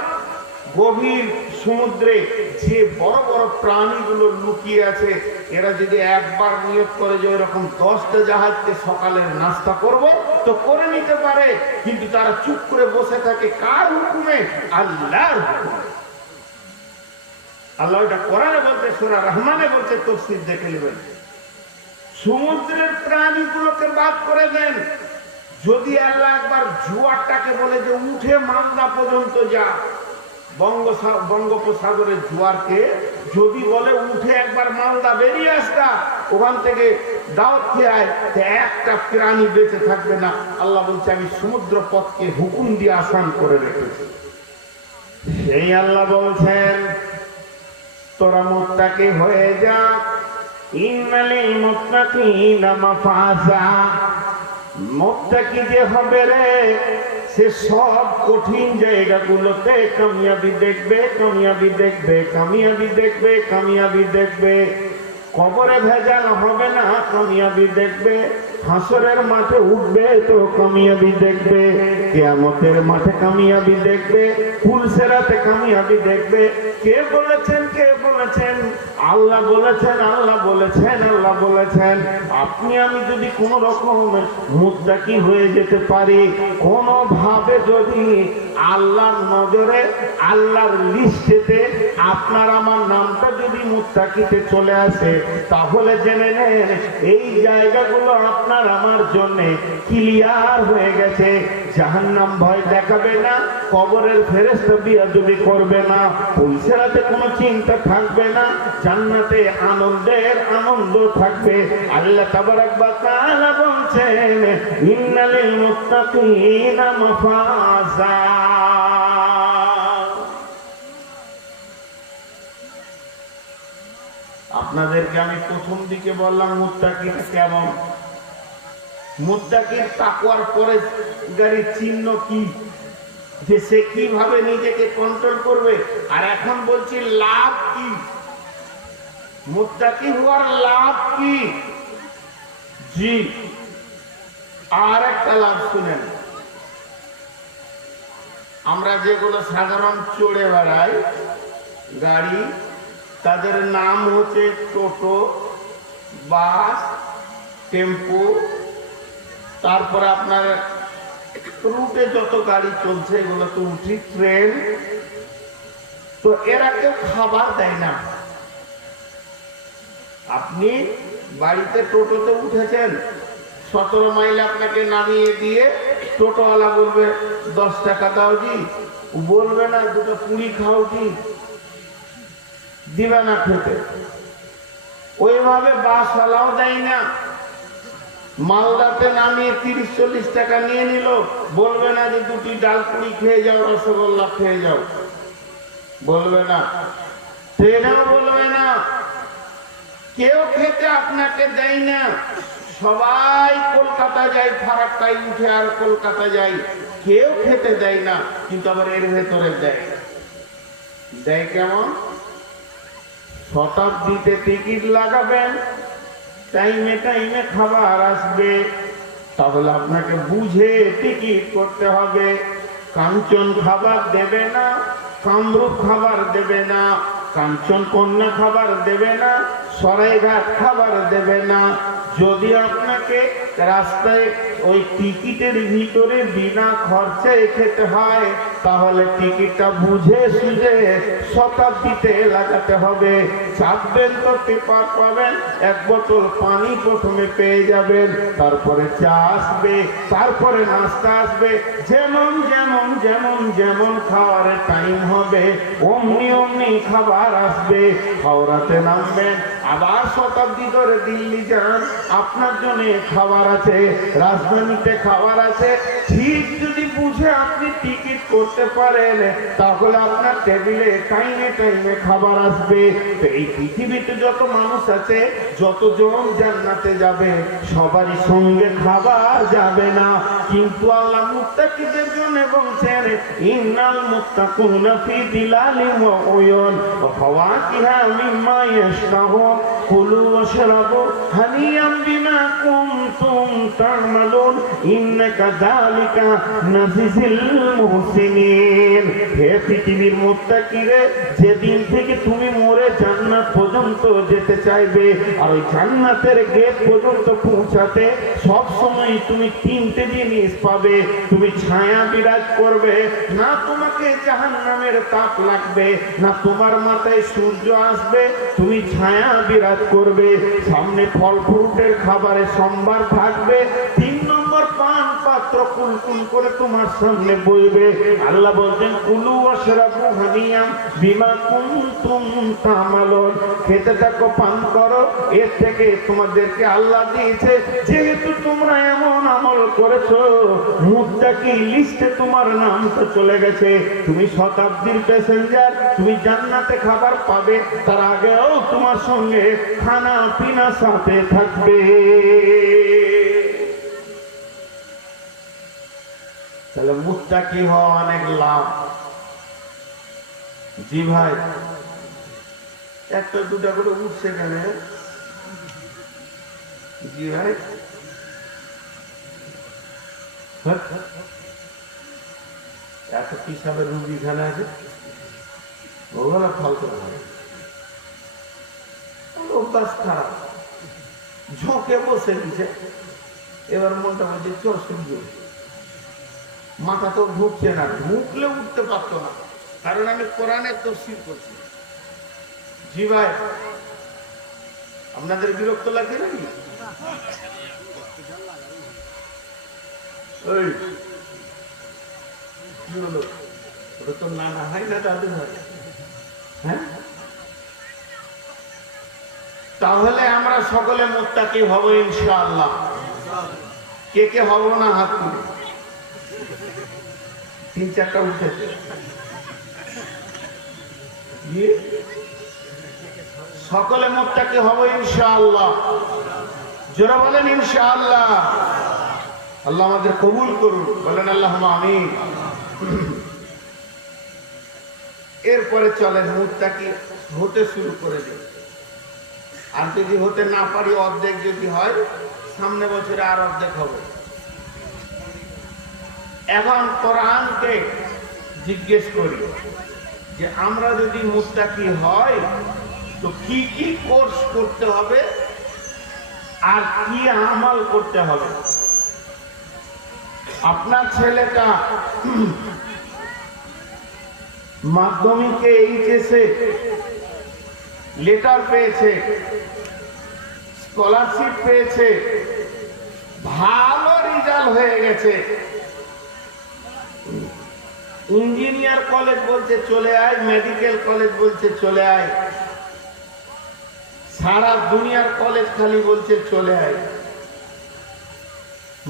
গভীর সমুদ্রে যে বড় বড় প্রাণীগুলো লুকিয়ে আছে, এরা যদি একবার নিয়ত করে যে এরকম 10টা জাহাজকে সকালের নাস্তা করব তো করে নিতে পারে, কিন্তু তারা চুপ করে বসে থাকে কার হুকুমে? আল্লাহর হুকুমে। আল্লাহ এটা কোরআনে বলতে, সূরা রহমানে বলতে, তাফসীর দেখে নেবেন। সমুদ্রের প্রাণীগুলোকে বাদ করে দেন, যদি আল্লাহ একবার জোয়ারটাকে বলে যে উঠে মালদা পর্যন্ত যা, বঙ্গোপসাগরের জোয়ারকে যদি বলে উঠে একবার মালদা বেরিয়ে আসতা, ওখান থেকে দাওয়াত খেয়ে আয়, একটা প্রাণী বেঁচে থাকবে না। আল্লাহ বলছে আমি সমুদ্র পথকে হুকুম দিয়ে আসান করে রেখেছি। সেই আল্লাহ বলছেন তোরা মুত্তাকি হয়ে যা, ইন্নালিল মুত্তাকিনা মাফাজা। মুত্তাকি যে হবে রে, সে সব কঠিন জায়গাগুলোতে কামিয়াবি দেখবে, কামিয়াবি দেখবে, কামিয়াবি দেখবে, কামিয়াবি দেখবে। কবরে ভেজাল হবে না, কামিয়াবি দেখবে। হাসরের মাঠে উঠবে তো কামিয়াবি দেখবে, কিয়ামতের মাঠে কামিয়াবি দেখবে, পুলসেরাতে কামিয়াবি দেখবে। কে বলেছেন? কে বলেছেন? আল্লাহ বলেছেন, আল্লাহ বলেছেন, আল্লাহ বলেছেন। আপনি আমি যদি কোন রকম মুত্তাকি হয়ে যেতে পারি, কোন ভাবে যদি আল্লাহর নজরে, আল্লাহর লিস্টেতে আপনার আমার নামটা যদি মুত্তাকিতে চলে আসে, তাহলে জেনে নেন এই জায়গাগুলো আপনার আমার জন্য ক্লিয়ার হয়ে গেছে। জাহান্নাম ভয় দেখাবে না, কবরের ফেরেশতা বিয়াদবি করবে না, পুলসেরাতে কোনো চিন্তা থাকবে না, জান্নাতে আনন্দের আনন্দ থাকবে। আল্লাহ তাবারক ওয়া তাআলা বলছেন ইন্নালিল মুত্তাকিনা মাফাজা। আপনাদেরকে আমি প্রথম দিকে বললাম মুত্তাকিটা কেমন, মুত্তাকির তাকওয়ার পরে গাড়ির চিহ্ন কি, যে সে কিভাবে নিজেকে কন্ট্রোল করবে। আর এখন বলছি লাভ কি, মুত্তাকি হওয়ার লাভ কি। জি, আর একটা লাভ শুনেন। আমরা যেগুলো সাধারণ চড়ে বেড়াই গাড়ি, তাদের নাম হচ্ছে টোটো, বাস, টেম্পো, তারপরে আপনার রুটে যত গাড়ি চলছে এগুলো তো উঠি, ট্রেন। তো এরা কেউ খাবার দেয় না। আপনি বাড়িতে টোটোতে উঠেছেন, 17 মাইল আপনাকে নামিয়ে দিয়ে টোটোওয়ালা বলবে 10 টাকা দাও জি, বলবে না দুটো পুরি খাও জি, দিবে না খেতে। ওইভাবে বাসওয়ালাও দেয় না। মালদাতে নামিয়ে 30-40 টাকা নিয়ে নিল, বলবে না যে দুটি ডাল পুরি খেয়ে যাও, রসগোল্লা খেয়ে যাও, বলবে না। ট্রেনেও বলবে না, কেউ খেতে আপনাকে দেয় না। সবাই কলকাতা যায়, ফারাক্কায় উঠে আর কলকাতা যায়, কেউ খেতে দেয় না। কিন্তু আবার এর ভেতরে দেয়। দেয় কেমন? শতাব্দীতে টিকিট লাগাবেন, টাইমে টাইমে খাবার আসবে, তাহলে আপনাকে বুঝে টিকিট করতে হবে। কাঞ্চন খাবার দেবে না, কামরূপ খাবার দেবে না, কাঞ্চন কন্যা খাবার দেবে না, সরাইঘাট খাবার দেবে না। যদি আপনাকে রাস্তায় ওই টিকিটের ভিতরে বিনা খরচায় খেতে হয়, তাহলে টিকিটটা বুঝে সুঝে শতাব্দীতে লাগাতে হবে। চাপবেন তো পেপার পাবেন, এক বোতল পানি প্রথমে পেয়ে যাবেন, তারপরে চা আসবে, তারপরে নাস্তা আসবে। যেমন যেমন যেমন যেমন খাওয়ার টাইম হবে অমনি অমনি খাবার আসবে। হাওড়াতে নামবেন, আবার শতাব্দী ধরে দিল্লি যান, আপনার জন্য খাবার আছে, রাজধানীতে খাবার আছে। ঠিক যদি বুঝে আপনি টিকিট করতে পারেন, তাহলে আপনার টেবিলে টাইমে টাইমে খাবার আসবে। তো এই পৃথিবীতে যত মানুষ আছে, যতজন জান্নাতে যাবে, সবারই সঙ্গে খাবার যাবে না। কিন্তু আল্লাহ মুত্তাকিদের জন্য বলছেন, ইন্নাল মুত্তাকুনা ফি দিলালিন ওয়া উয়ুন ওয়া ফাওয়াকিহা মিম্মা ইয়াশতাহুন কুলু ওয়াশরাবু হানিয়াম বিমা কুনতুম তা'মালুন ইন্না কাযালিকা নাজিজিল মুহসিনিন। হে পৃথিবীর মুত্তাকিরে, যেদিন থেকে তুমি মরে জান্নাত পর্যন্ত যেতে চাইবে, আর ওই জান্নাতের গেট পর্যন্ত পৌঁছাতে সব সময় তুমি তিনটে জিনিস পাবে। তুমি ছায়া বিরাজ করবে না, তোমাকে জাহান্নামের তাপ লাগবে না, তোমার মাথায় সূর্য আসবে, তুমি ছায়া বিরাজ করবে। সামনে ফল ফ্রুটের খাবারের সম্ভার থাকবে। 3 নম্বর পান পাত্র কুলকুল করে তোমার সামনে বইবে। আল্লাহ বলছেন, কুলু ওয়াশরাবু হানিয়াম বিমা কুনতুম তা'মালুন। খেতে থাকো, পান করো, এর থেকে তোমাদেরকে আল্লাহ দিয়েছে, যেহেতু তোমরা এমন আমল করেছো, মুত্তাকি লিস্টে তোমার নাম তো চলে গেছে। তুমি শতাব্দীর প্যাসেঞ্জার, তুমি জান্নাতে খাবার পাবে, তার আগেও তোমার সঙ্গে খানা পিনা সাথে থাকবে। তাহলে মুত্তাকি হওয়া অনেক লাভ। জি ভাই, একটা দুটা করে উঠছে কেন? জি ভাই, এত পিসাবের রুগী খানে আছে, ওগুলো ফালতু হয়, অভ্যাস খারাপ, ঝোঁকে বসে দিছে। এবার মনটা বলছে চল শুনবে, মাথা তো ঢুকছে না, ঢুকলে উঠতে পারতো না, কারণ আমি কোরআনের তাফসীর করছি। জি ভাই, আপনাদের বিরক্ত লাগে নাকি? ওই কি হলো, ওটা তো নানা হয় না দাদু ভাই? হ্যাঁ, তাহলে আমরা সকলে মুত্তাকি হব ইনশাআল্লাহ। কে কে হব না হাত তুলে? 3-4টা উঠেছে। সকলে মুত্তাকি হব ইনশাআল্লাহ। জোরে বলেন ইনশাআল্লাহ। আল্লাহ আমাদের কবুল করুন, বলেন আল্লাহুম্মা আমিন। এরপরে চলেন মুত্তাকি হতে শুরু করে দিন। আর যদি হতে না পারি, অর্ধেক যদি হয়, সামনে বছরে আর অর্ধেক হবে। এখন কোরআনকে জিজ্ঞেস করি যে আমরা যদি মুত্তাকি হয় তো কি কি কোর্স করতে হবে আর কি আমল করতে হবে। আপনার ছেলেটা মাধ্যমিকে এইচএসে লেটার পেয়েছে, স্কলারশিপ পেয়েছে, ভালো রেজাল্ট হয়ে গেছে, ইঞ্জিনিয়ার কলেজ বলছে চলে আয়, মেডিকেল কলেজ বলছে চলে আয়, সারা দুনিয়ার কলেজ খালি বলছে চলে আয়।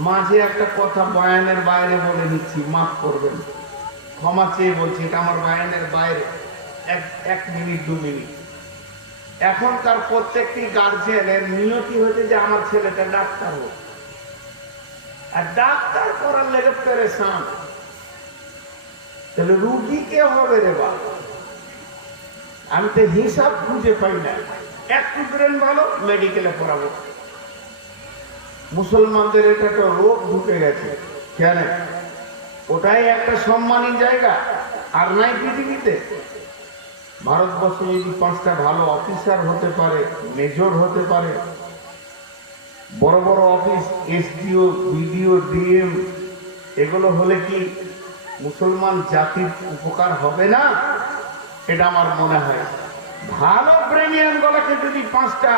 মাঝে একটা কথা বয়ানের বাইরে বলে নিচ্ছি, মাফ করবেন, ক্ষমা চেয়ে বলছি, এটা আমার বয়ানের বাইরে, 1 মিনিট 2 মিনিট। এখনকার প্রত্যেকটি গার্জিয়ানের নিয়তি হয়েছে যে আমার ছেলেটা ডাক্তার হোক, আর ডাক্তার করার লেগে পেরেশান। তাহলে রুগী কে হবে রে বাপ? আমি তো হিসাব খুঁজে পাই না। একটু ব্রেন ভালো, মেডিকেলে পড়াবো। মুসলমানদের এটা একটা রোগ ঢুকে গেছে, কেন? ওটাই একটা সম্মানী জায়গা, আর নাই পৃথিবীতে। ভারতবর্ষে যদি 5টা ভালো অফিসার হতে পারে, মেজর হতে পারে, বড় বড় অফিস, এসডিও, বিডিও, ডিএম, এগুলো হলে কি মুসলমান জাতির উপকার হবে না? এটা আমার মনে হয়। ভালো ব্রেনিয়ান গুলাকে যদি 5টা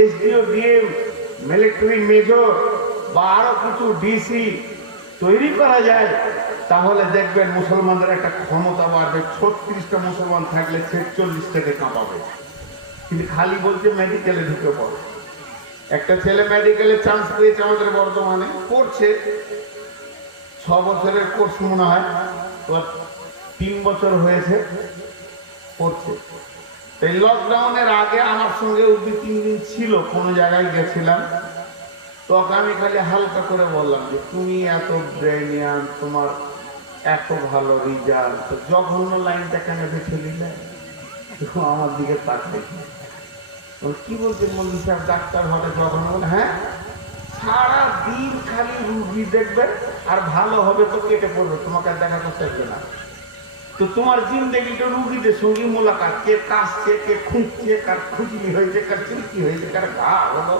এসডিও, ডিএম, মিলিটারি মেজর বা আরো কিছু ডিসি তৈরি করা যায়, তাহলে দেখবেন মুসলমানদের একটা ক্ষমতা বাড়বে। 36টা মুসলমান থাকলে 46টাকে কাঁপাবে। কিন্তু খালি বলছে মেডিকেলে ঢুকে পড়ে। একটা ছেলে মেডিকেলে চান্স পেয়েছে আমাদের বর্তমানে, করছে 6 বছরের কোর্স মনে হয়, 3 বছর হয়েছে করছে। এই লকডাউনের আগে আমার সঙ্গে 2-3 দিন ছিল, কোনো জায়গায় গেছিলাম, তখন আমি খালি হালকা করে বললাম যে তুমি এত ব্রেনিয়ান, তোমার এত ভালো রেজাল্ট, তো জঘন্য লাইনটা কেন বেছে নিলে? আমার দিকে তাক দেখি কি বলছে মল্লিক সাহেব, ডাক্তার হলে জঘন্য? হ্যাঁ, সারা দিন খালি রুগী দেখবে আর ভালো হবে তো কেটে পড়বে, তোমাকে দেখা করতে চাইবে না। তো তোমার জিন্দেগিটা রুগীদের সঙ্গে মোলাকাত, কে কাশছে, কে খুঁজছে, কার খুঁজলি হয়েছে, কার চিরকি হয়েছে, কার ঘা হলো,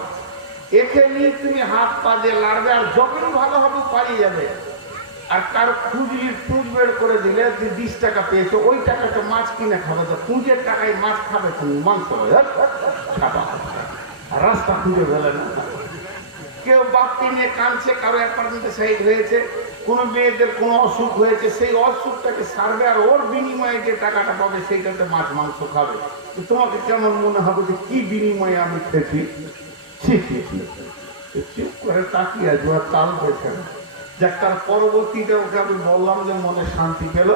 এখানে তুমি হাত পা দিয়ে লাড়বে, আর যখন ভালো হবে পালিয়ে যাবে। আর কার খুঁজলির পুঁজ বের করে দিলে, 20 টাকা পেয়েছো, ওই টাকাটা মাছ কিনে খাবে, তো পুঁজের টাকায় মাছ খাবে, তুমি মাংস খাবা, রাস্তা খুঁজে ফেলে না। কেউ বাপকে নিয়ে কাঁদছে, কারো অ্যাপার্টমেন্টে সাইড হয়েছে, কোনো মেয়েদের কোনো অসুখ হয়েছে, সেই অসুখটাকে সারবে, আর ওর বিনিময়ে যে টাকাটা পাবে সেইটাতে মাছ মাংস খাবে। তোমাকে কেমন মনে হবে যে কি বিনিময়ে আমি খেয়েছি? চুপ করে তাকিয়ে আসবো, আর তাল পেয়েছে না। যাক, তার পরবর্তীতে ওকে আমি বললাম যে মনে শান্তি পেল,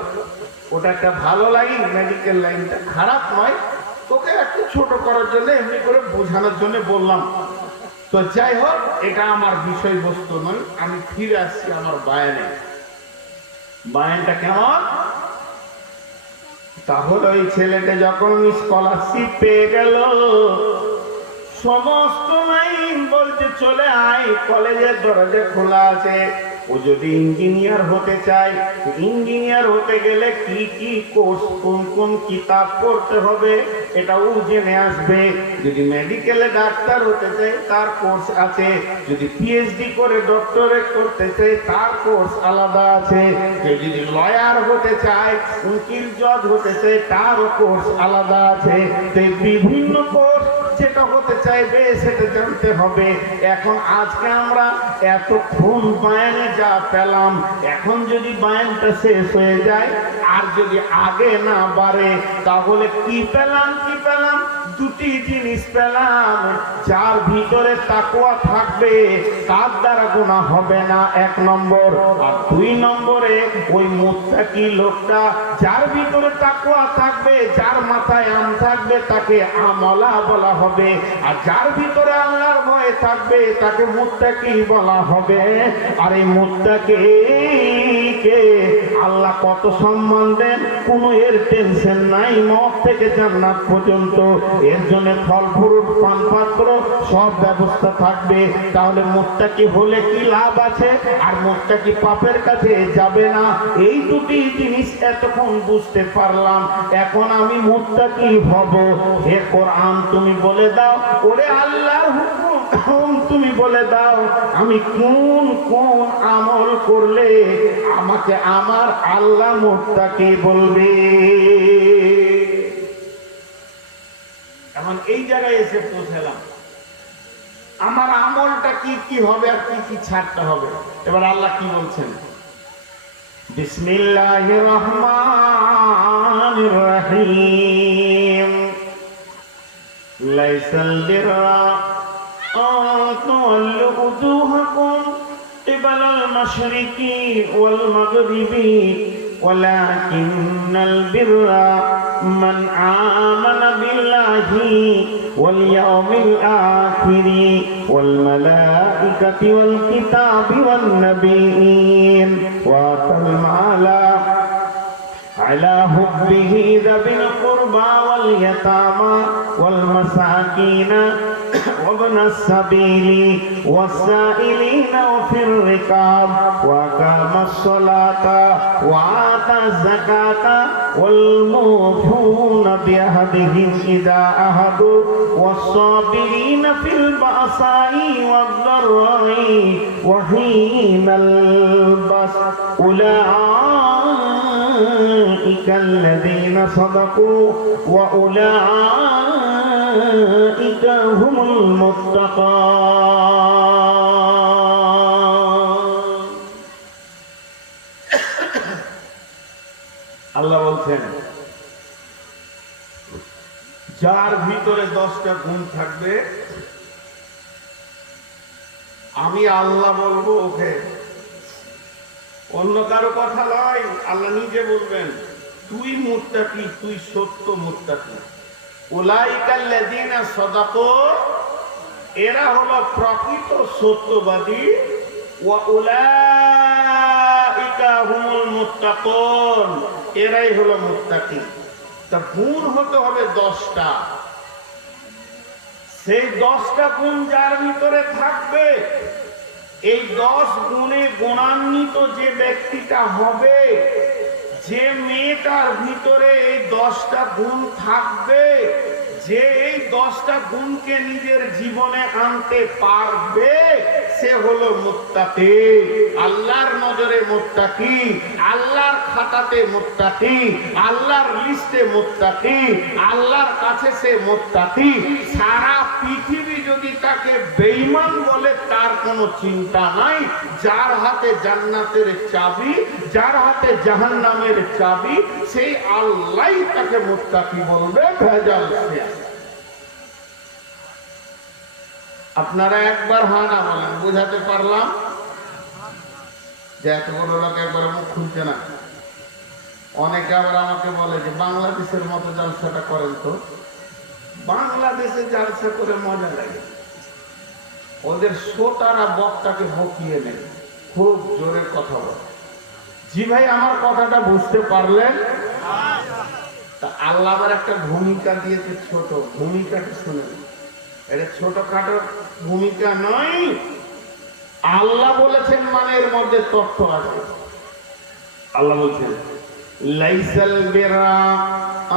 ওটা একটা ভালো লাগে, মেডিকেল লাইনটা খারাপ নয়, তোকে একটু ছোট করার জন্য, এমনি করে বোঝানোর জন্য বললাম। তো যাই হোক, এটা আমার বিষয়বস্তু নয়, আমি ফিরে আসছি আমার বায়ানে। বায়ানটা কেমন? তাহলে ওই ছেলেটা যখন স্কলারশিপ পেয়ে গেল, সমস্ত লাইন বলতে চলে আয়, কলেজের দরজা খোলা আছে। ও যদি ইঞ্জিনিয়ার হতে চায়, ইঞ্জিনিয়ার হতে গেলে কি কি কোর্স, কোন কোন কিতাব পড়তে হবে, এটা ও জেনে আসবে। যদি মেডিকেলে ডাক্তার হতে চায়, তার কোর্স আছে। যদি পিএইচডি করে ডক্টরেট করতে চায়, তার কোর্স আলাদা আছে। কেউ যদি লয়ার হতে চায়, উকিল জজ হতে চায়, তারও কোর্স আলাদা আছে। তো বিভিন্ন কোর্স যেটা হতে চাইবে সেটা জানতে হবে। এখন আজকে আমরা এতক্ষণ বায়ানে যা পেলাম, এখন যদি বায়ানটা শেষ হয়ে যায় আর যদি আগে না বাড়ে, তাহলে কি পেলাম? দুটি জিনিস পেলাম। যার ভিতরে তাকওয়া থাকবে তার দ্বারা গুনাহ হবে না, 1 নম্বর। আর 2 নম্বরে ওই মুত্তাকি লোকটা, যার ভিতরে তাকওয়া থাকবে, যার মাথায় আম থাকবে, তাকে আমলা বলা হবে। আর যার ভিতরে আল্লাহর ভয় থাকবে, তাকে মুত্তাকি বলা হবে। আর এই মুত্তাকিকে আল্লাহ কত সম্মান দেন, কোনো এর টেনশন নাই। মত থেকে জান্নাত পর্যন্ত এর জন্য ফল ফ্রুট, পান পাত্র সব ব্যবস্থা থাকবে। তাহলে মুত্তাকি হলে কি লাভ আছে? আর মুত্তাকি পাপের কাছে যাবে না। এই দুটি জিনিস এতক্ষণ বুঝতে পারলাম। এখন আমি মুত্তাকি হব। হে কোরআন, তুমি বলে দাও, ওরে আল্লাহর হুকুম তুমি বলে দাও, আমি কোন কোন আমল করলে আমাকে আমার আল্লাহ মুত্তাকি বলবে। এখন এই জায়গায় এসে পৌঁছালাম, আমার আমলটা কি কি হবে আর কি কি ছাড়তে হবে। এবার আল্লাহ কি বলছেন? বিসমিল্লাহির রহমানির রহিম। লাইসাল বিররা আন তুওয়াল্লু উজুহাকুম কিবালাল মাশরিকি ওয়াল মাগরিবি ওয়ালাকিন্নাল বিররা মান আমানা বিল্লাহি ওয়াল ইয়াউমিল আখিরি ওয়াল মালাইকাতি ওয়াল কিতাবি ওয়ান নাবিয়্যিন ওয়া আতাল মালা على حبه ذوي القربى واليتامى والمساكين وابن السبيل والسائلين وفي الركاب وأقام الصلاة وآتى الزكاة والموفون بعهدهم إذا عاهدوا والصابرين في البأساء والضراء وحين البأس أولئك الذين صدقوا وأولئك هم المتقون আল্লাহ বলছেন যার ভিতরে 10টা গুণ থাকবে আমি আল্লাহ বলবো ওকে, অন্য কারো কথা নয়, আল্লাহ নিজে বলবেন তুই মুত্তাকি, তুই সত্য মুত্তাকি। উলাইকাল্লাযীনা সাদাকু, এরা হলো প্রকৃত সত্যবাদী। ওয়া উলাইকা হুমুল মুত্তাকুন, এরাই হলো মুত্তাকি। তা গুণ হতে হবে 10টা। সেই 10টা গুণ যার ভিতরে থাকবে, এই 10 গুণে গুণান্বিত যে ব্যক্তিটা হবে, যে মেয়েটার ভিতরে এই 10টা গুণ থাকবে, যে এই 10টা গুণকে নিজের জীবনে আনতে পারবে, সে হলো মুত্তাকি। আল্লাহর নজরে মুত্তাকি, আল্লাহর খাতাতে মুত্তাকি, আল্লাহর লিস্টে মুত্তাকি, আল্লাহর কাছে সে মুত্তাকি। সারা পৃথিবী যদি তাকে বেঈমান বলে তার কোনো চিন্তা নাই। যার হাতে জান্নাতের চাবি, যার হাতে জাহান্নামের চাবি, সেই আল্লাহই তাকে মুত্তাকি বলবে। ভেজাল সে। আপনারা একবার হ্যাঁ না বলেন, বুঝাতে পারলাম? যে এত বড় লোক একবার মুখ খুলছে না। অনেকে আবার আমাকে বলে যে বাংলাদেশের মতো জালসাটা করেন তো। বাংলাদেশে জালসা করে মজা লাগে, ওদের শ্রোতারা বক্তাকে বকিয়ে নেয়, খুব জোরে কথা বলে। জি ভাই, আমার কথাটা বুঝতে পারলেন? তা আল্লাহ আবার একটা ভূমিকা দিয়েছে, ছোট ভূমিকাটা শুনে। এটা ছোটখাটো ভূমিকা নয়, আল্লাহ বলেছেন মানে এর মধ্যে তথ্য আছে। আল্লাহ বলছেন লাইসাল বিররা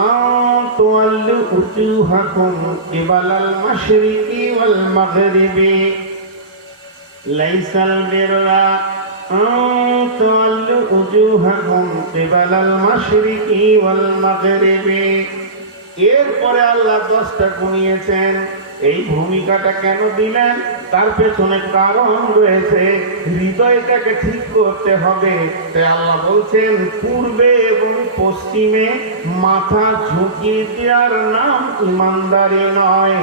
আন তুওয়াল্লু উজুহাকুম কিবালাল মাশরিকি ওয়াল মাগরিবি। লাইসাল বিররা আন তুওয়াল্লু উজুহাকুম কিবালাল মাশরিকি ওয়াল মাগরিবি। এরপরে আল্লাহ 10টা গুনিয়েছেন। এই ভূমিকাটা কেন দিলেন তার পেছনে কারণ রয়েছে। হৃদয়টাকে ঠিক করতে হবে। তাই আল্লাহ বলছেন পূর্বে এবং পশ্চিমে মাথা ঝুঁকিয়ে দেওয়ার নাম ইমানদারি নয়।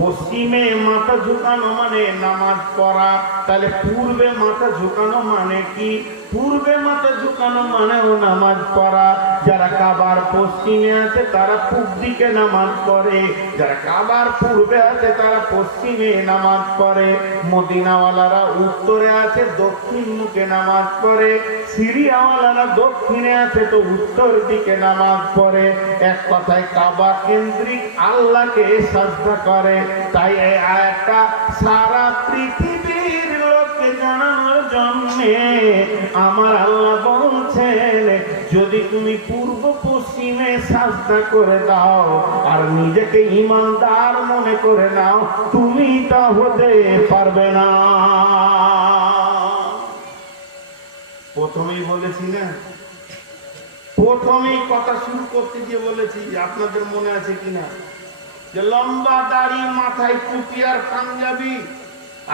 পশ্চিমে মাথা ঝুঁকানো মানে নামাজ পড়া। তাহলে পূর্বে মাথা ঝুঁকানো মানে কি? পূর্বে মাথা ঝুঁকানো মানেও নামাজ পড়া। যারা কাবার পশ্চিমে আছে তারা পূব দিকে নামাজ পড়ে, যারা কাবার পূর্বে আছে তারা পশ্চিমে নামাজ পড়ে। মদিনাওয়ালারা উত্তরে আছে, দক্ষিণ মুখে নামাজ পড়ে। সিরিয়াওয়ালারা দক্ষিণে আছে তো উত্তর দিকে নামাজ পড়ে। এক কথায় কাবা কেন্দ্রিক আল্লাহকে সাজদা করে। তাই এই আয়াতটা সারা পৃথিবীর লোককে জানানোর জন্যে আমার আল্লাহ বলছেন, যদি তুমি পূর্ব পশ্চিমে সাজদা করে দাও আর নিজেকে ইমানদার মনে করে নাও, তুমি তা হতে পারবে না। প্রথমেই বলেছি না, প্রথমেই কথা শুরু করতে গিয়ে বলেছি, আপনাদের মনে আছে কিনা, যে লম্বা দাড়ি, মাথায় টুপি আর পাঞ্জাবি,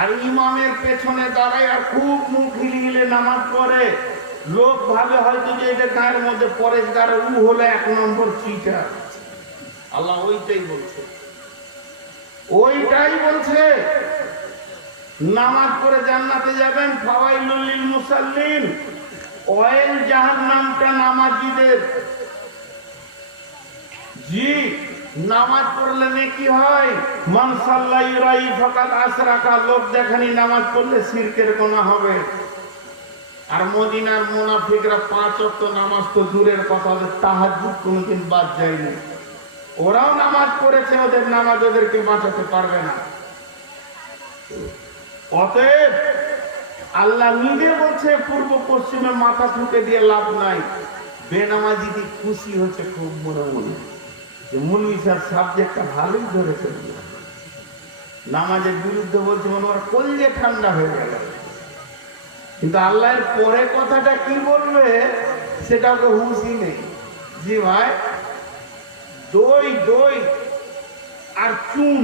আর ইমামের পেছনে দাঁড়ায় আর খুব মুখ হিলিয়ে নামাজ পড়ে। লোক ভাবে হয়তো যে এটা গায়ের মধ্যে পরেশগারে, ও হলো 1 নম্বর চিটার। আল্লাহ ওইটাই বলছে, ওইটাই বলছে। নামাজ পড়ে জান্নাতে যাবেন, ফাওয়াইলুল লিল মুসাল্লিন। ওয়াইল জাহান্নামটা নামাজীদের। জি, নামাজ পড়লে নেকি হয়। মান সাল্লা ইউরাই ফাকাত আশরাকা। লোক দেখানি নামাজ পড়লে শিরকের গুনাহ হবে। আর মদিনার মুনাফিকরা 5 ওয়াক্ত নামাজ তো দূরের কথা, ওদের তাহাজ্জুদ কোনোদিন বাদ যায়নি। ওরাও নামাজ পড়েছে, ওদের নামাজ ওদেরকে বাঁচাতে পারবে না। অতএব আল্লাহ নিজে বলছে পূর্ব পশ্চিমে মাথা ঠুকে দিয়ে লাভ নাই। বেনামাজি খুশি হচ্ছে খুব মনে মনে যে মুলবি সাহেব সাবজেক্টটা ভালোই ধরেছে, নামাজের বিরুদ্ধে বলছে, মনে হয় কলজে ঠান্ডা হয়ে গেল। কিন্তু আল্লাহর পরে কথাটা কি বলবে সেটা ওকে হুঁশই নেই। জি ভাই, দই দই আর চুন,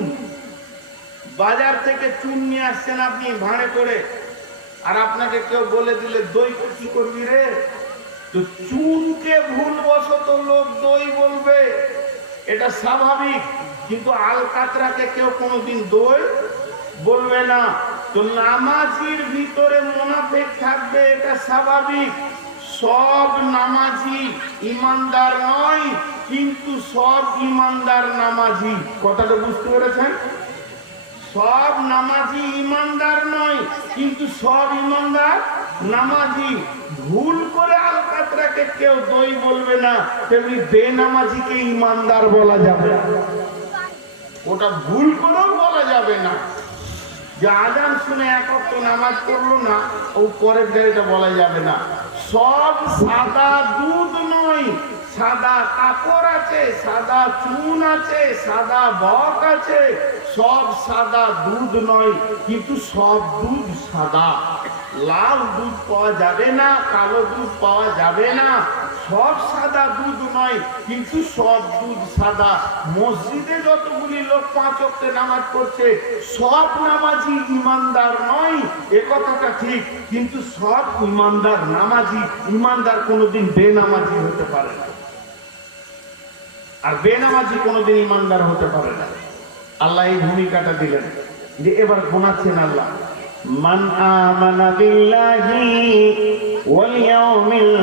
বাজার থেকে চুন নিয়ে আসছেন আপনি ভাঁড়ে করে, আর আপনাকে কেউ বলে দিলে দই কি করবি রে, তো চুনকে ভুলবশত লোক দই বলবে, এটা স্বাভাবিক। কিন্তু আল কাতরাকে কেউ কোনোদিন দই বলবে না। তো নামাজির ভিতরে মুনাফিক থাকবে, এটা স্বাভাবিক। সব নামাজি ইমানদার নয়, কিন্তু সব ইমানদার নামাজি। কথাটা বুঝতে পেরেছেন? সব নামাজি ইমানদার নয়, কিন্তু সব ইমানদার নামাজি। ভুল করে আল কাতরাকে কেউ দই বলবে না, তেমনি বেনামাজিকে ইমানদার বলা যাবে না। ওটা ভুল করেও বলা যাবে না। যে আজান শুনে এক ওয়াক্ত নামাজ পড়লো না, ও পরের গাড়িটা বলা যাবে না। সব সাদা দুধ নয়, সাদা কাপড় আছে, সাদা চুন আছে, সাদা বক আছে। সব সাদা দুধ নয়, কিন্তু সব দুধ সাদা। লাল দুধ পাওয়া যাবে না, কালো দুধ পাওয়া যাবে না। সব সাদা দুধ নয়, কিন্তু সব দুধ সাদা। মসজিদে যতগুলি লোক 5 ওয়াক্ত নামাজ পড়ছে, সব নামাজি ইমানদার নয়, এ কথাটা ঠিক। কিন্তু সব ইমানদার নামাজি। ইমানদার কোনোদিন বেনামাজি হতে পারে না, আর বেনামাজি কোনোদিন ইমানদার হতে পারে না। আল্লাহ এই ভূমিকাটা দিলেন। যে এবার গোনাচ্ছেন আল্লাহ, মান আমানা বিল্লাহি ওয়াল ইয়াউমিল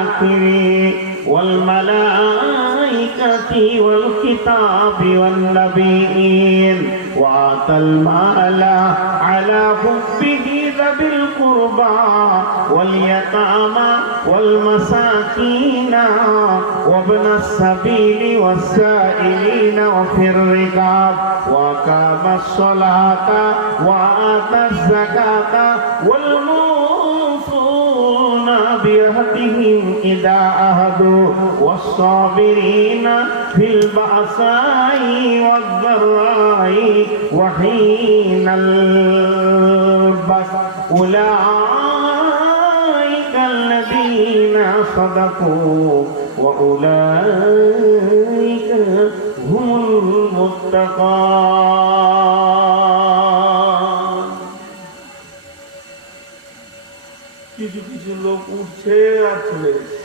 আখিরি ওয়াল মালাইকাতি ওয়াল কিতাবি ওয়ান নাবিয়্যিন ওয়া আতাল মালা আলা হুব্বিহি যাবিল কুরবা ওয়াল ইয়াতামা ওয়াল মাসাকিনা ওয়া ইবনাস সাবিলি ওয়াস সাইলিনা ওয়া ফির রিকাব ওয়া আকামাস সালাতা ওয়া আতাজ যাকাতা ওয়াল মুফুনা বিআহদিহিম ইযা আহাদু ওয়াস সাবিরিনা ফিল বাসাই ওয়াদ দাররাই ওয়া হিনাল বাস উলাইকা আল্লাযীনা সাদাকু ওয়া উলাইকা হুমুল মুত্তাকুন। কিছু কিছু লোক উঠছে আর চলে গেছে।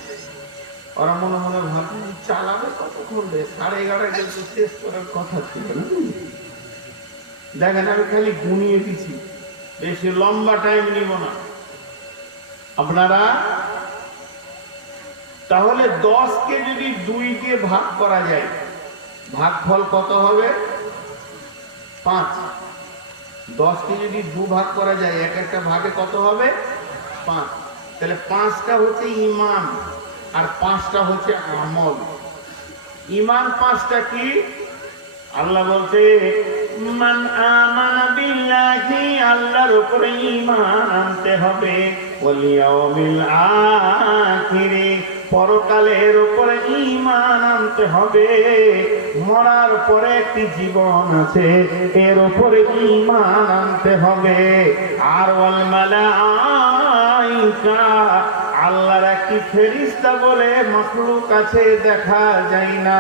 ওরা মনে মনে ভাবছে চালাবে কতক্ষণ রে, 11:30 কিন্তু শেষ করার কথা ছিল না। দেখেন আমি খালি গুনিয়ে দিচ্ছি, বেশি লম্বা টাইম নিব না। আপনারা তাহলে 10কে যদি 2 দিয়ে ভাগ করা যায়, ভাগফল কত হবে? 5। 10কে যদি 2 ভাগ করা যায়, এক একটা ভাগে কত হবে? 5। তাহলে 5টা হচ্ছে ঈমান আর 5টা হচ্ছে আমল। ঈমান 5টা কি? আল্লাহ বলছে মান আমানা বিল্লাহি, আল্লাহর উপরে ঈমান আনতে হবে। ওয়াল ইয়াউমিল আখিরি, পরকালের উপরে ঈমান আনতে হবে। মরার পরে একটি জীবন আছে, এর উপরে ঈমান আনতে হবে। আর ওয়াল মালাইকা, আল্লাহর একটি ফেরেশতা বলে মাখলুক আছে, দেখা যায় না,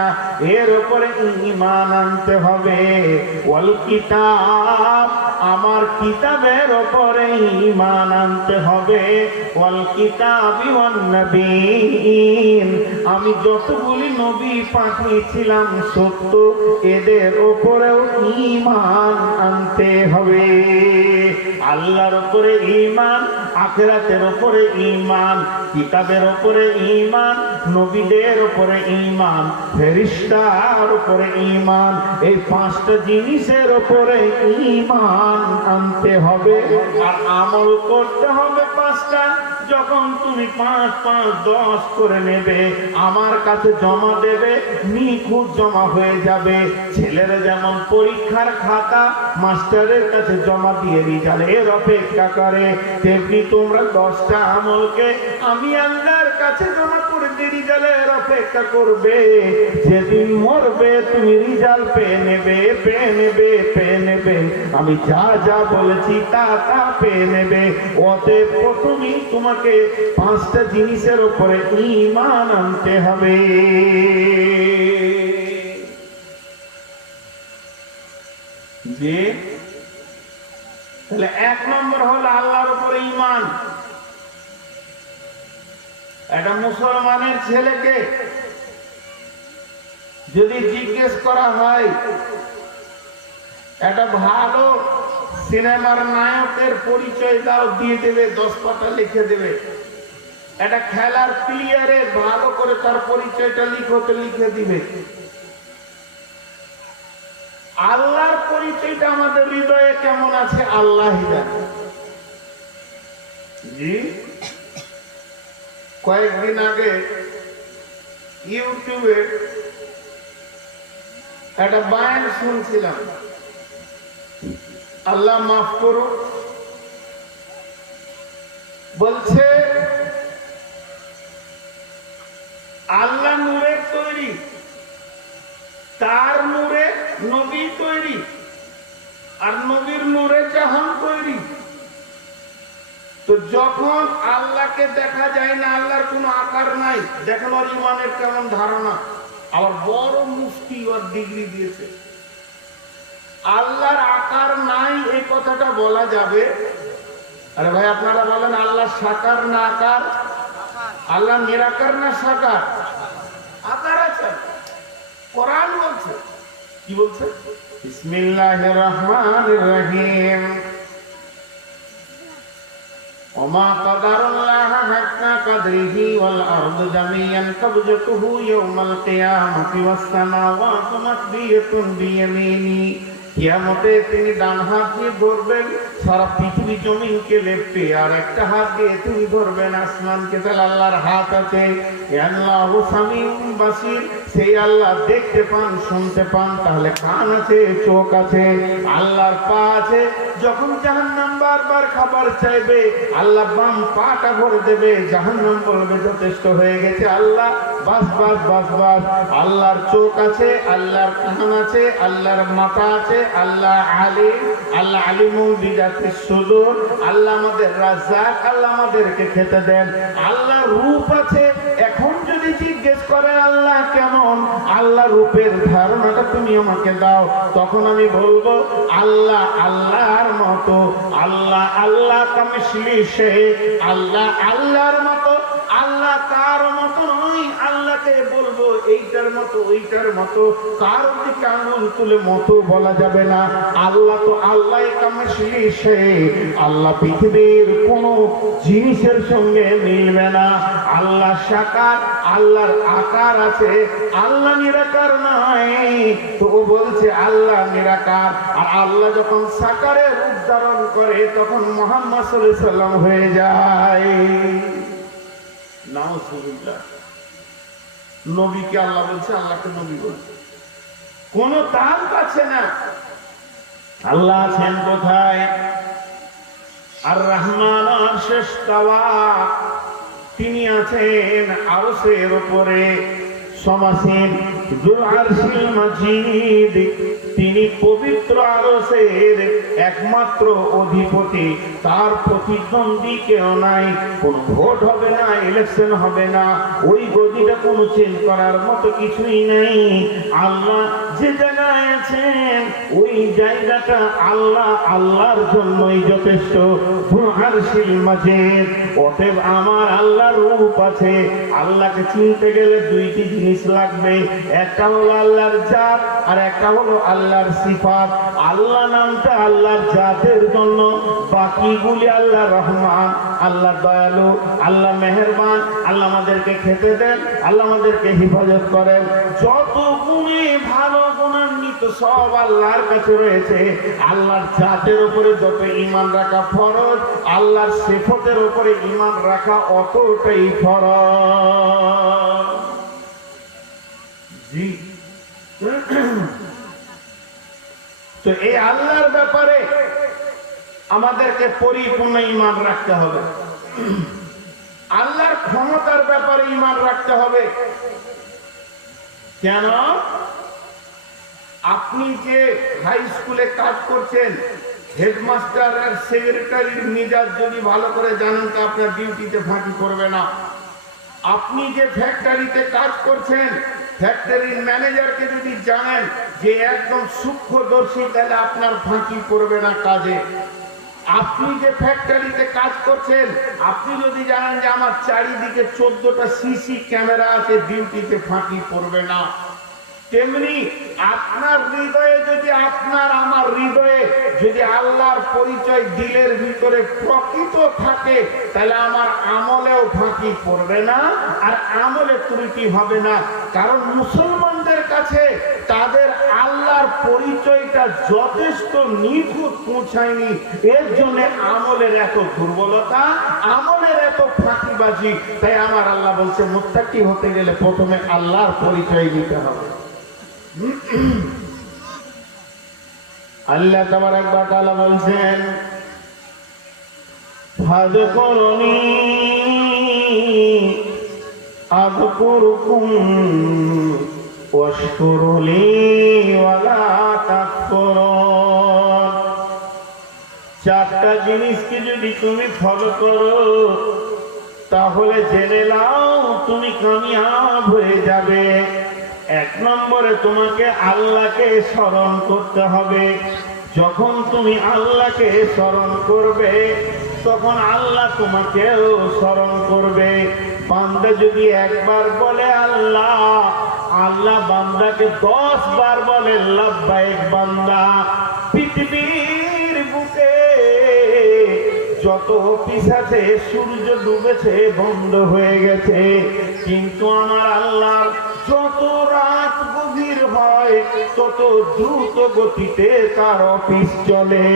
এর উপরে ঈমান আনতে হবে। ওয়াল কিতাব, আমার কিতাবের উপরে ঈমান আনতে হবে। ওয়াল কিতাবি ওয়ান নাবিয়্যিন, আমি যতগুলি নবী পাঠিয়েছিলাম সত্য, এদের উপরেও ঈমান আনতে হবে। আল্লাহর উপরে ঈমান, আখিরাতের উপরে ঈমান, কিতাবের উপরে ঈমান, নবীদের উপরে ঈমান, ফেরেশতার উপরে ঈমান। এই 5টা জিনিসের উপরে ঈমান আনতে হবে আর আমল করতে হবে 5টা। যখন তুমি 5 5 10 করে নেবে, আমার কাছে জমা দেবে, নিখুঁত জমা হয়ে যাবে। ছেলেরা যেমন পরীক্ষার খাতা মাস্টারের কাছে জমা দিয়ে রেজাল্টের অপেক্ষা করে, তেমনি তোমরা 10টা আমলকে আমি আল্লাহর কাছে জমা করে দিয়ে রেজাল্টের অপেক্ষা করবে। যেদিন মরবে তুমি রেজাল্ট পেয়ে নেবে, পেয়ে নেবে, পেয়ে নেবে। আমি যা যা বলেছি তা তা পেয়ে নেবে। অতএব প্রথমেই তোমাকে 5টা জিনিসের উপরে ঈমান আনতে হবে। যে তাহলে 1 নম্বর হলো আল্লাহর উপরে ঈমান। একটা মুসলমানের ছেলেকে যদি জিজ্ঞেস করা হয় একটা ভালো সিনেমার নায়কের পরিচয় দাও, দিয়ে দেবে, 10 পাতা লিখে দেবে। একটা খেলার প্লেয়ারে ভালো করে তার পরিচয়টা লিখতে লিখে দিবে। আল্লাহর পরিচয়টা আমাদের হৃদয়ে কেমন আছে আল্লাহই জানে। জি, কয়েকদিন আগে ইউটিউবে একটা বয়ান শুনছিলাম, আল্লাহ মাফ করুন, বলছে আল্লাহ নূরের তৈরি, তার নূরে নবী তৈরি, আর নবীর নূরে জাহান তৈরি। তো যখন আল্লাহকে দেখা যায় না, আল্লাহর কোনো আকার নাই, দেখেন ওর ইমানের কেমন ধারণা। আবার বড় মুফতি ওর ডিগ্রি দিয়েছে। আল্লাহর আকার নাই এই কথাটা বলা যাবে? আরে ভাই আপনারা বলেন, আল্লাহ সাকার না আকার? আল্লাহ নিরাকার না সাকার? আকার আছে। কোরআন বলছে, কি বলছে? বিসমিল্লাহির রহমানির রহিম। ওমা কাদারুল্লাহ হাক্কা কাদরিহি ওয়াল আরদু জামিআন কবজতুহু ইয়াওমাল কিয়ামাতি ওয়াস সামাওয়াতু মাতবিয়াতুন বিয়ামিনি। কিয়ামতে তিনি ডান হাত দিয়ে ধরবেন সারা পৃথিবী জমিনকে লেপে, আর একটা হাত দিয়ে তিনি ধরবেন আসমানকে। তাহলে আল্লাহর হাত আছে। আল্লাহু সামিউন বাসির, সেই আল্লাহ দেখতে পান, শুনতে পান। তাহলে কান আছে, চোখ আছে। আল্লাহর পা আছে। যখন জাহান্নাম বারবার খাবার চাইবে আল্লাহ বাম পাটা ভরে দেবে, জাহান্নাম বলবে যথেষ্ট হয়ে গেছে আল্লাহ, বাস বাস বাস বাস। আল্লাহর চোখ আছে, আল্লাহর কান আছে, আল্লাহর মাথা আছে। আল্লাহ আলিম, আল্লাহ আলিমুল বিদাতিস সুদূর। আল্লাহ আমাদের রাজ্জাক, আল্লাহ আমাদেরকে খেতে দেন। আল্লাহ রূপ আছে। এখন যদি জিজ্ঞেস করে আল্লাহ কেমন, আল্লাহ রূপের ধারণাটা তুমি আমাকে দাও, তখন আমি বলবো আল্লাহ আল্লাহর মতো। আল্লাহ আল্লাহ কামিসলি সে, আল্লাহ আল্লাহর মতো। আল্লাহ কার মতো নয়। আল্লাহকে বলবো এইটার মতো, ওইটার মতো। কার দিকে আঙুল তুলে মতো বলা যাবে না। আল্লাহ তো আল্লাহ কামিসলি সে। আল্লাহ পৃথিবীর কোন জিনিসের সঙ্গে মিলবে না। আল্লাহ সাকার, আল্লাহর আকার আছে। আল্লাহ নিরাকার নয়। তো ও বলছে আল্লাহ নিরাকার। আর আল্লাহ যখন সাকারে রূপ ধারণ করে তখন মুহাম্মদ সাল্লাল্লাহু আলাইহি সাল্লাম হয়ে যায়। নাউজুবিল্লাহ। নবীকে আল্লাহ বলছে, আল্লাহকে নবী বলছে। কোন তাল পাচ্ছে না। আল্লাহ আছেন কোথায়? আর রহমান আরশে ইস্তাওয়া, তিনি আছেন আরশের উপরে। সমাসীন যুল আরশিল মাজিদ, তিনি পবিত্র আরশের একমাত্র অধিপতি। তার প্রতিদ্বন্দ্বী কেউ নাই। কোন ভোট হবে না, ইলেকশন হবে না। ওই গদিটা কোনো চেঞ্জ করার মতো কিছুই নেই। আল্লাহ যে জায়গায় আছেন ওই জায়গাটা আল্লাহ আল্লাহর জন্যই যথেষ্ট। যুল আরশিল মাজিদ। অতএব আমার আল্লাহর রূপ আছে। আল্লাহকে চিনতে গেলে দুইটি জিনিস লাগবে। একটা হলো আল্লাহর জাত, আর একটা হলো আল্লাহর সিফাত। আল্লাহ নামটা আল্লাহর জাতের জন্য, বাকিগুলি আল্লাহ রহমান, আল্লাহ দয়ালু, আল্লাহ মেহেরবান। আল্লাহ আমাদেরকে খেতে দেন, আল্লাহ আমাদেরকে হেফাজত করেন। যত গুণে ভালো গুণান্বিত তো সব আল্লাহর কাছে রয়েছে। আল্লাহর জাতের উপরে যত ঈমান রাখা ফরজ, আল্লাহর সিফাতের উপরে ঈমান রাখা অতটাই ফরজ। জি, তো এই আল্লাহর ব্যাপারে আমাদেরকে পরিপূর্ণ ঈমান রাখতে হবে। আল্লাহর ক্ষমতার ব্যাপারে ঈমান রাখতে হবে। কেন? আপনি যে হাই স্কুলে কাজ করছেন, হেডমাস্টার আর সেক্রেটারির মেজাজ যদি ভালো করে জানেন তো আপনার ডিউটিতে ফাঁকি করবে না। আপনি যে ফ্যাক্টরিতে কাজ করছেন, ফ্যাক্টরির ম্যানেজারকে যদি জানেন যে একদম সূক্ষ্মদর্শী, তাহলে আপনার ফাঁকি করবে না কাজে। আপনি যে ফ্যাক্টরিতে কাজ করছেন, আপনি যদি জানেন যে আমার চারিদিকে 14টা সিসি ক্যামেরা আছে, ডিউটিতে ফাঁকি করবে না। তেমনি আপনার হৃদয়ে যদি, আপনার আমার হৃদয়ে যদি আল্লাহর পরিচয় দিলের ভিতরে প্রকৃত থাকে, তাহলে আমার আমলেও ফাঁকি পড়বে না, আর আমলে ত্রুটি হবে না। কারণ মুসলমানদের কাছে তাদের আল্লাহর পরিচয়টা যথেষ্ট নিখুঁত পৌঁছায়নি, এর জন্য আমলের এত দুর্বলতা, আমলের এত ফাঁকিবাজি। তাই আমার আল্লাহ বলছে, মুত্তাকি হতে গেলে প্রথমে আল্লাহর পরিচয় দিতে হবে। আল্লাহ তাবারক ওয়া তাআলা বলছেন, ফাযকুরুনি আযকুরুকুম ওয়াশকুরুলি ওয়ালা তাকফুরুন। চারটা জিনিসকে যদি তুমি ফলো করো, তাহলে জেনে নাও তুমি কামিয়াব হয়ে যাবে। 1 নম্বরে তোমাকে আল্লাহকে স্মরণ করতে হবে। যখন তুমি আল্লাহকে স্মরণ করবে, তখন আল্লাহ তোমাকেও স্মরণ করবে। বান্দা যদি একবার বলে আল্লাহ, আল্লাহ বান্দাকে 10 বার বলে লাব্বাইক বান্দা। পৃথিবীর বুকে যত অফিস আছে, সূর্য ডুবেছে, বন্ধ হয়ে গেছে, কিন্তু আমার আল্লাহর যত রাত গভীর হয়, তত দ্রুত গতিতে তার অফিস চলে।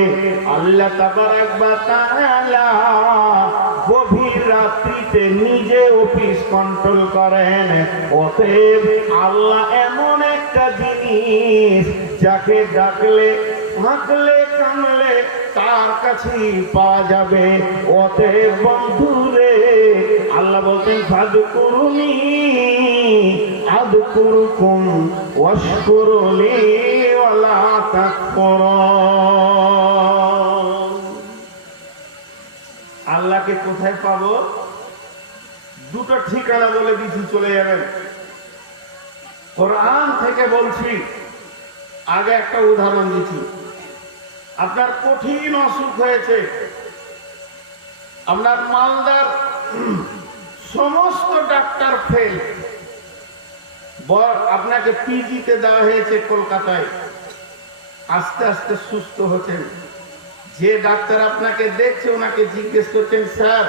আল্লাহ তাবারক ওয়া তাআলা গভীর রাত্রিতে নিজে অফিস কন্ট্রোল করেন। অতএব আল্লাহ এমন একটা জিনিস, যাকে ডাকলে, হাঁকলে, কানলে তার কাছেই পাওয়া যাবে। অতএব বন্ধুরে, আল্লাহ বলতেন, ফাযকুরুনি আযকুরুকুম ওয়াশকুরুলি ওয়ালা তাকফুরুন। আল্লাহকে কোথায় পাবো? দুটো ঠিকানা বলে দিচ্ছি, চলে যাবেন। কোরআন থেকে বলছি। আগে একটা উদাহরণ দিচ্ছি। আপনার কঠিন অসুখ হয়েছে, আপনার মালদার সমস্ত ডাক্তার ফেল, আপনাকে পিজিতে দেওয়া হয়েছে কলকাতায়। আস্তে আস্তে সুস্থ হচ্ছেন। যে ডাক্তার আপনাকে দেখছে, ওনাকে জিজ্ঞেস করছেন, স্যার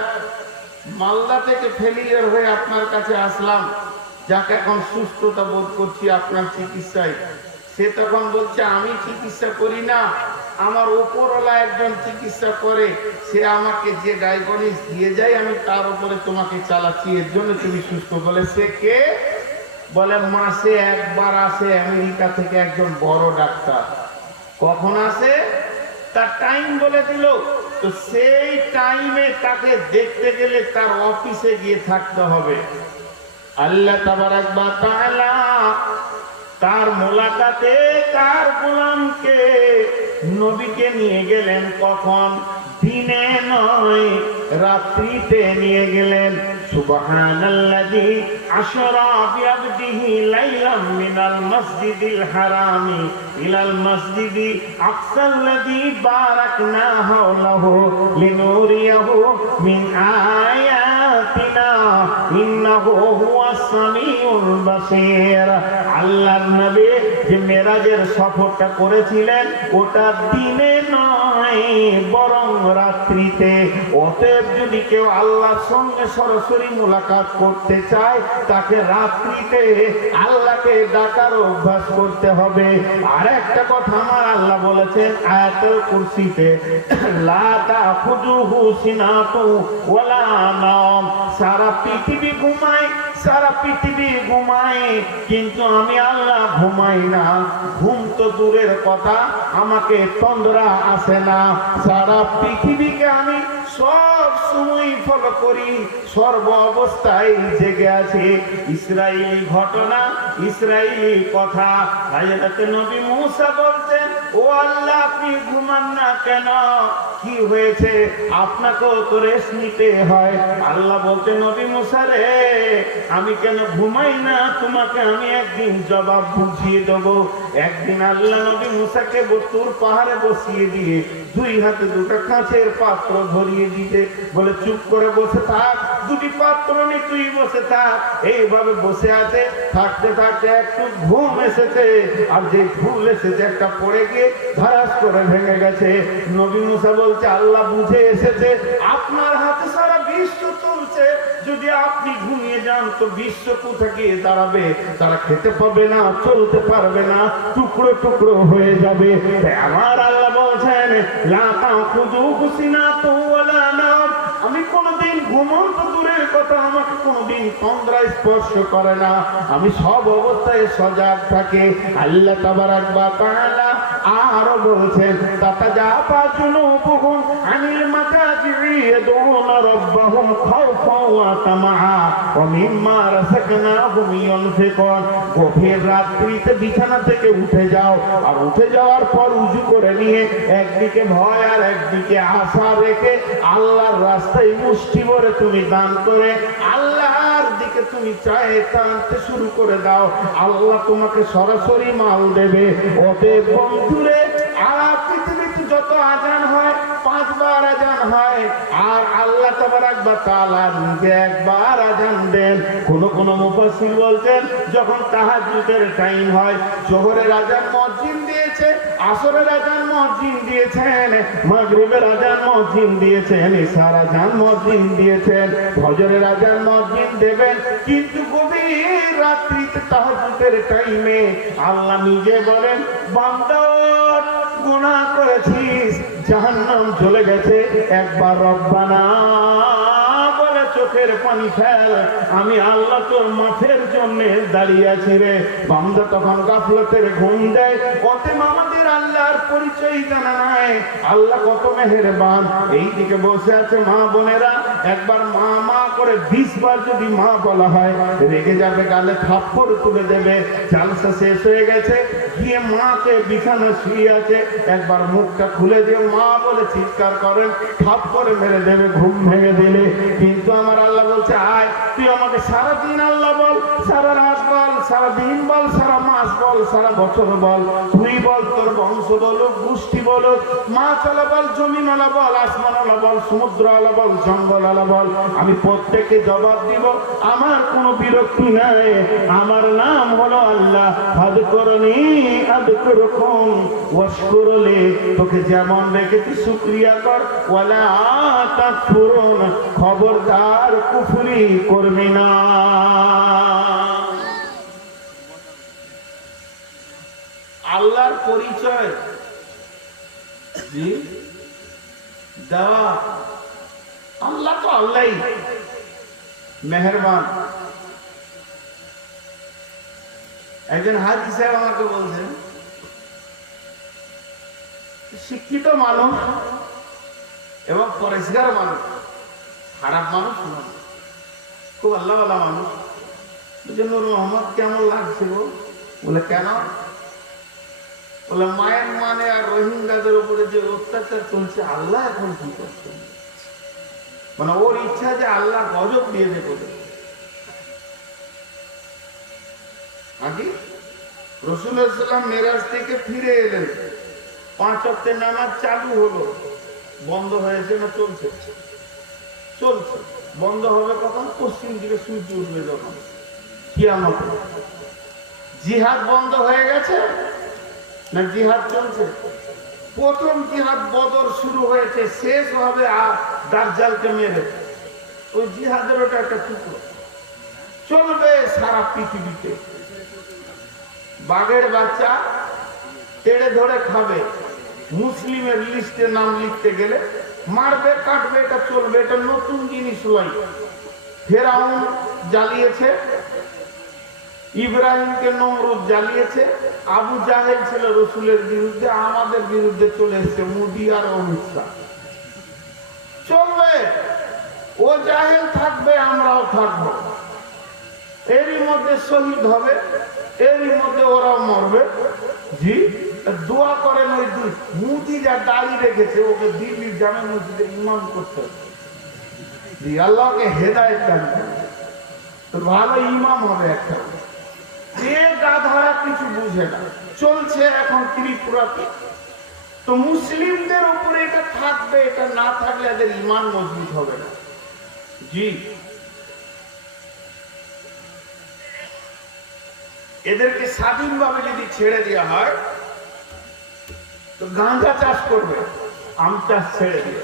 মালদা থেকে ফেলিয়ার হয়ে আপনার কাছে আসলাম, যাকে এখন সুস্থতা বোধ করছি আপনার চিকিৎসায়। সে তখন বলছে, আমি চিকিৎসা করি না, আমার উপরওয়ালা একজন চিকিৎসা করে, সে আমাকে যে ডায়াগনোস দিয়ে যায় আমি তার উপরে তোমাকে চালাচ্ছি, এর জন্য তুমি সুস্থ। বলে, সে কে? বলে, মাসে একবার আসে আমেরিকা থেকে একজন বড় ডাক্তার। কখন আসে? তার টাইম বলে দিল। তো সেই টাইমে তাকে দেখতে গেলে তার অফিসে গিয়ে থাকতে হবে। আল্লাহ তাবারক ওয়া তাআলা তার মোলাকাতে তার গোলামকে, নবীকে নিয়ে গেলেন কখন? দিনে নয়, রাত্রিতে নিয়ে গেলেন। সুবহানাল্লাযী আশরা বিআবদিহি লাইলাম মিনাল মাসজিদিল হারামি ইলাল মাসজিদি আকসাল্লাযী বারাকনা হাওলাহু লিনুরিয়াহু মিন আয়াতিনা ইন্নাহু হুয়াস সামিউল বাসীর। আল্লাহর নবী যে মেরাজের সফরটা করেছিলেন, ওটা দিনে নয় বরং রাত্রিতে। অতএব যদি কেউ আল্লাহর সঙ্গে সরাসরি মোলাকাত করতে চায়, তাকে রাত্রিতে আল্লাহকে ডাকার অভ্যাস করতে হবে। আর একটা কথা আমার আল্লাহ বলেছেন আয়াতুল কুরসিতে, লা তাখুযুহু সিনাতু ওয়ালা নাওম। সারা পৃথিবী ঘুমায়, সারা পৃথিবী ঘুমায়, কিন্তু আমি আল্লাহ ঘুমাই না। ঘুম তো দূরের কথা, আমাকে তন্দ্রা আসে না। সারা পৃথিবীকে আমি সব সময় ফলো করি, সর্ব অবস্থায় জেগে আছি। ইসরাইলি ঘটনা, ইসরাইলি কথা। হযরত নবী মুসা বলছেন, ও আল্লাহ আপনি ঘুমান না কেন? কি হয়েছে? আপনাকেও তো রেস্ট নিতে হয়। আল্লাহ বলতে, নবী মুসা রে, আমি কেন ঘুমাই না তোমাকে আমি একদিন জবাব বুঝিয়ে দেবো। একদিন আল্লাহ নবী মুসাকে তুর পাহাড়ে বসিয়ে দিয়ে দুই হাতে দুটো কাঁচের পাত্র ধরিয়ে দিতে বলে, চুপ করে বসে থাক, দুটি পাত্র নিয়ে তুই বসে থাক। এইভাবে বসে আছে, থাকতে থাকতে একটু ঘুম এসেছে, আর যে ভুল এসেছে একটা পড়ে গিয়ে ধারাস করে ভেঙে গেছে। নবী মুসা বলছে, আল্লাহ বুঝে এসেছে আপনার হাতে সারা বিশ্ব চলছে, যদি আপনি ঘুমিয়ে যান তো বিশ্ব কোথা গিয়ে দাঁড়াবে? তারা খেতে পাবে না, চলতে পারবে না, টুকরো টুকরো হয়ে যাবে। আমার আল্লাহ বলছেন, লা তাখুযুহু সিনাতু ওয়ালা নাওম। আমি কোনদিন ঘুমন্ত দূরের কথা, আমাকে কোনদিন তন্দ্রা স্পর্শ করে না। আমি সব অবস্থায় সজাগ থাকি। আল্লাহ তাবারাক ওয়া তাআলা আরো বলছেন, তাতাজাফা জুনুবুহুম আনিল মাকাজি'i ইয়াদউনা রাব্বাহুম খাওফান ওয়া তামাআ ওয়া মিম্মা রাযাকনাহুম ইউনফিকুন। গভীর রাত্রিতে বিছানা থেকে উঠে যাও, আর উঠে যাওয়ার পর উযু করে নিয়ে একদিকে ভয় আর একদিকে আশা রেখে আল্লাহর রাস্তায় মুষ্টি ভরে তুমি দান করে আল্লাহর দিকে তুমি চায়ে টানতে শুরু করে দাও। আল্লাহ তোমাকে সরাসরি মাল দেবে। অতএব বন্ধুরে, আর পৃথিবীতে যত আজান হয় 5 বার আজান হয়, আর আল্লাহ তাবারাক ওয়া তাআলা নিজে একবার আজান দেন। কোন মুফাসসির বলছেন, যখন তাহাজ্জুদের টাইম হয়, জোহরের আজান মুয়াজ্জিন দিয়েছে, আসরের আজান মুয়াজ্জিন দিয়েছেন, মাগরিবের আজান মুয়াজ্জিন দিয়েছেন, ইশার আজান মুয়াজ্জিন দিয়েছেন, ফজরের আজান মুয়াজ্জিন দেবেন। কিন্তু গভীর রাত্রিতে তাহাজ্জুদের টাইমে আল্লাহ নিজে বলেন, বান্দা গুনাহ করেছিস, জাহান্নাম চলে গেছে, একবার রব্বানা বলে চোখের পানি ফেল, আমি আল্লাহ তোর মাফের জন্য দাঁড়িয়ে আছি রে। বান্দা তখন গাফলতের ঘুম দেয়। অতএব আমাদের আল্লাহর পরিচয় জানা নাই, আল্লাহ কত মেহেরবান। এইদিকে বসে আছে মা বোনেরা, একবার মা মা করে 20 বার যদি মা বলা হয়, রেগে যাবে, গালে থাপ্পড় তুলে দেবে। জালসা শেষ হয়ে গেছে, গিয়ে মাকে বিছানা শুয়ে আছে, একবার মুখটা খুলে দিয়ে মা বলে চিৎকার করেন, থাপ্পড় মেরে দেবে ঘুম ভেঙে দিলে। কিন্তু আমার আল্লাহ বলছে, আয় তুই আমাকে সারাদিন আল্লাহ বল, সারা রাত বল, সারা দিন বল, সারা মাস বল, সারা বছর বল, তুই বল, তোর বংশ বলো, গোষ্ঠী বলো, মাছওয়ালা বল, জমিনওয়ালা বল, আসমানওয়ালা বল, সমুদ্রওয়ালা বল, জঙ্গলওয়ালা বল, আমি প্রত্যেককে জবাব দিব। আমার কোনো বিরক্তি নাই, আমার নাম হলো আল্লাহ। ফাযকুরনি আযকুরকুম ওয়াশকুরলি, তোকে যেমন রেখেছি শুকরিয়া কর, ওয়ালা তাকফুরুন, খবরদার কুফরি করবি না। আল্লাহর পরিচয় দেওয়া। আল্লাহ তো আল্লাহই মেহেরবান। একজন হাজী সাহেব আমাকে বলছেন, শিক্ষিত মানুষ এবং পরিষ্কার মানুষ, খারাপ মানুষ নয়, খুব আল্লাহওয়ালা মানুষ। নূর মোহাম্মদ কেমন লাগছে গো? বলে কেন? বলে মায়ের মানে আর রোহিঙ্গাদের উপরে যে অত্যাচার চলছে, আল্লাহ এখন কি করছেন? মানে ওর ইচ্ছা যে আল্লাহ গজব দিয়ে দেবে। আগে রাসূলুল্লাহ সাল্লাল্লাহু আলাইহি ওয়াসাল্লাম মেরাজ থেকে ফিরে এলেন, 5 ওয়াক্তের নামাজ চালু হলো, বন্ধ হয়েছে না চলছে? চলছে। বন্ধ হবে কখন? পশ্চিম দিকে সূর্য উঠবে যখন, কিয়ামত। জিহাদ বন্ধ হয়ে গেছে না জিহাদ চলছে? প্রথম জিহাদ বদর শুরু হয়েছে, শেষ হবে আর দাজ্জালকে মেরে। ওই জিহাদের ওটা একটা টুকরো চলবে সারা পৃথিবীতে। বাঘের বাচ্চা তেড়ে ধরে খাবে, মুসলিমের লিস্টে নাম লিখতে গেলে মারবে কাটবে, এটা চলবে, এটা নতুন জিনিস নয়। ফেরাউন জ্বালিয়েছে, ইব্রাহিমকে নমরুদ জ্বালিয়েছে, আবু জাহেল ছিল রসুলের বিরুদ্ধে, আমাদের বিরুদ্ধে চলে এসছে মোদি আর অমিত শাহ। চলবে, ও জাহেল থাকবে, আমরাও থাকবো, এরই মধ্যে শহীদ হবে, এরই মধ্যে ওরাও মরবে। জি, দোয়া করেন ওই দুই মোদি যা দাড়ি রেখেছে ওকে দিল্লির জামে মসজিদে ইমাম করতে হবে। জি, আল্লাহকে হেদায়েত দান করেন, তো ভালো ইমাম হবে একটা। গাধারা কিছু বুঝে না, চলছে এখন ত্রিপুরাতে। তো মুসলিমদের উপরে এটা থাকবে, এটা না থাকলে এদের ইমান মজবুত হবে না। জি, এদেরকে স্বাধীনভাবে যদি ছেড়ে দেওয়া হয় তো গাঁজা চাষ করবে, আম চাষ ছেড়ে দিয়ে।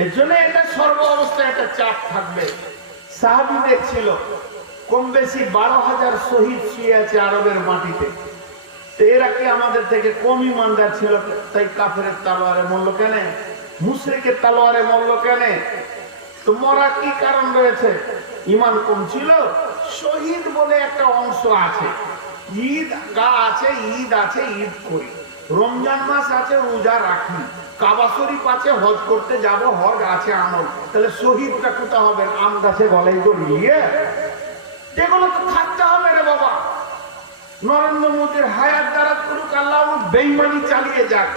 এর জন্য এটা সর্ব অবস্থায় একটা চাপ থাকবে। সাহাবীদের ছিল কম বেশি 12,000 শহীদ শুয়ে আছে আরবের মাটিতে। এরা কি আমাদের থেকে কম ইমানদার ছিল? তাই কাফেরের তলোয়ারে মরল কেন? মুশরিকের তলোয়ারে মরল কেন? তো মরা কি কারণ রয়েছে? ইমান কম ছিল। শহীদ বলে একটা অংশ আছে, ঈদ গা আছে, ঈদ আছে, ঈদ করি, রমজান মাস আছে, রোজা রাখি, কাবা শরীফ আছে, হজ করতে যাব, হজ আছে, আমল। তাহলে শহীদটা কোথা হবে? আম গাছে গলায় জড়িয়ে। যেগুলো তো থাকতে হবে রে বাবা। নরেন্দ্র মোদীর হায়াত দ্বারা করুক আল্লাহ, বেইমানি চালিয়ে যাক,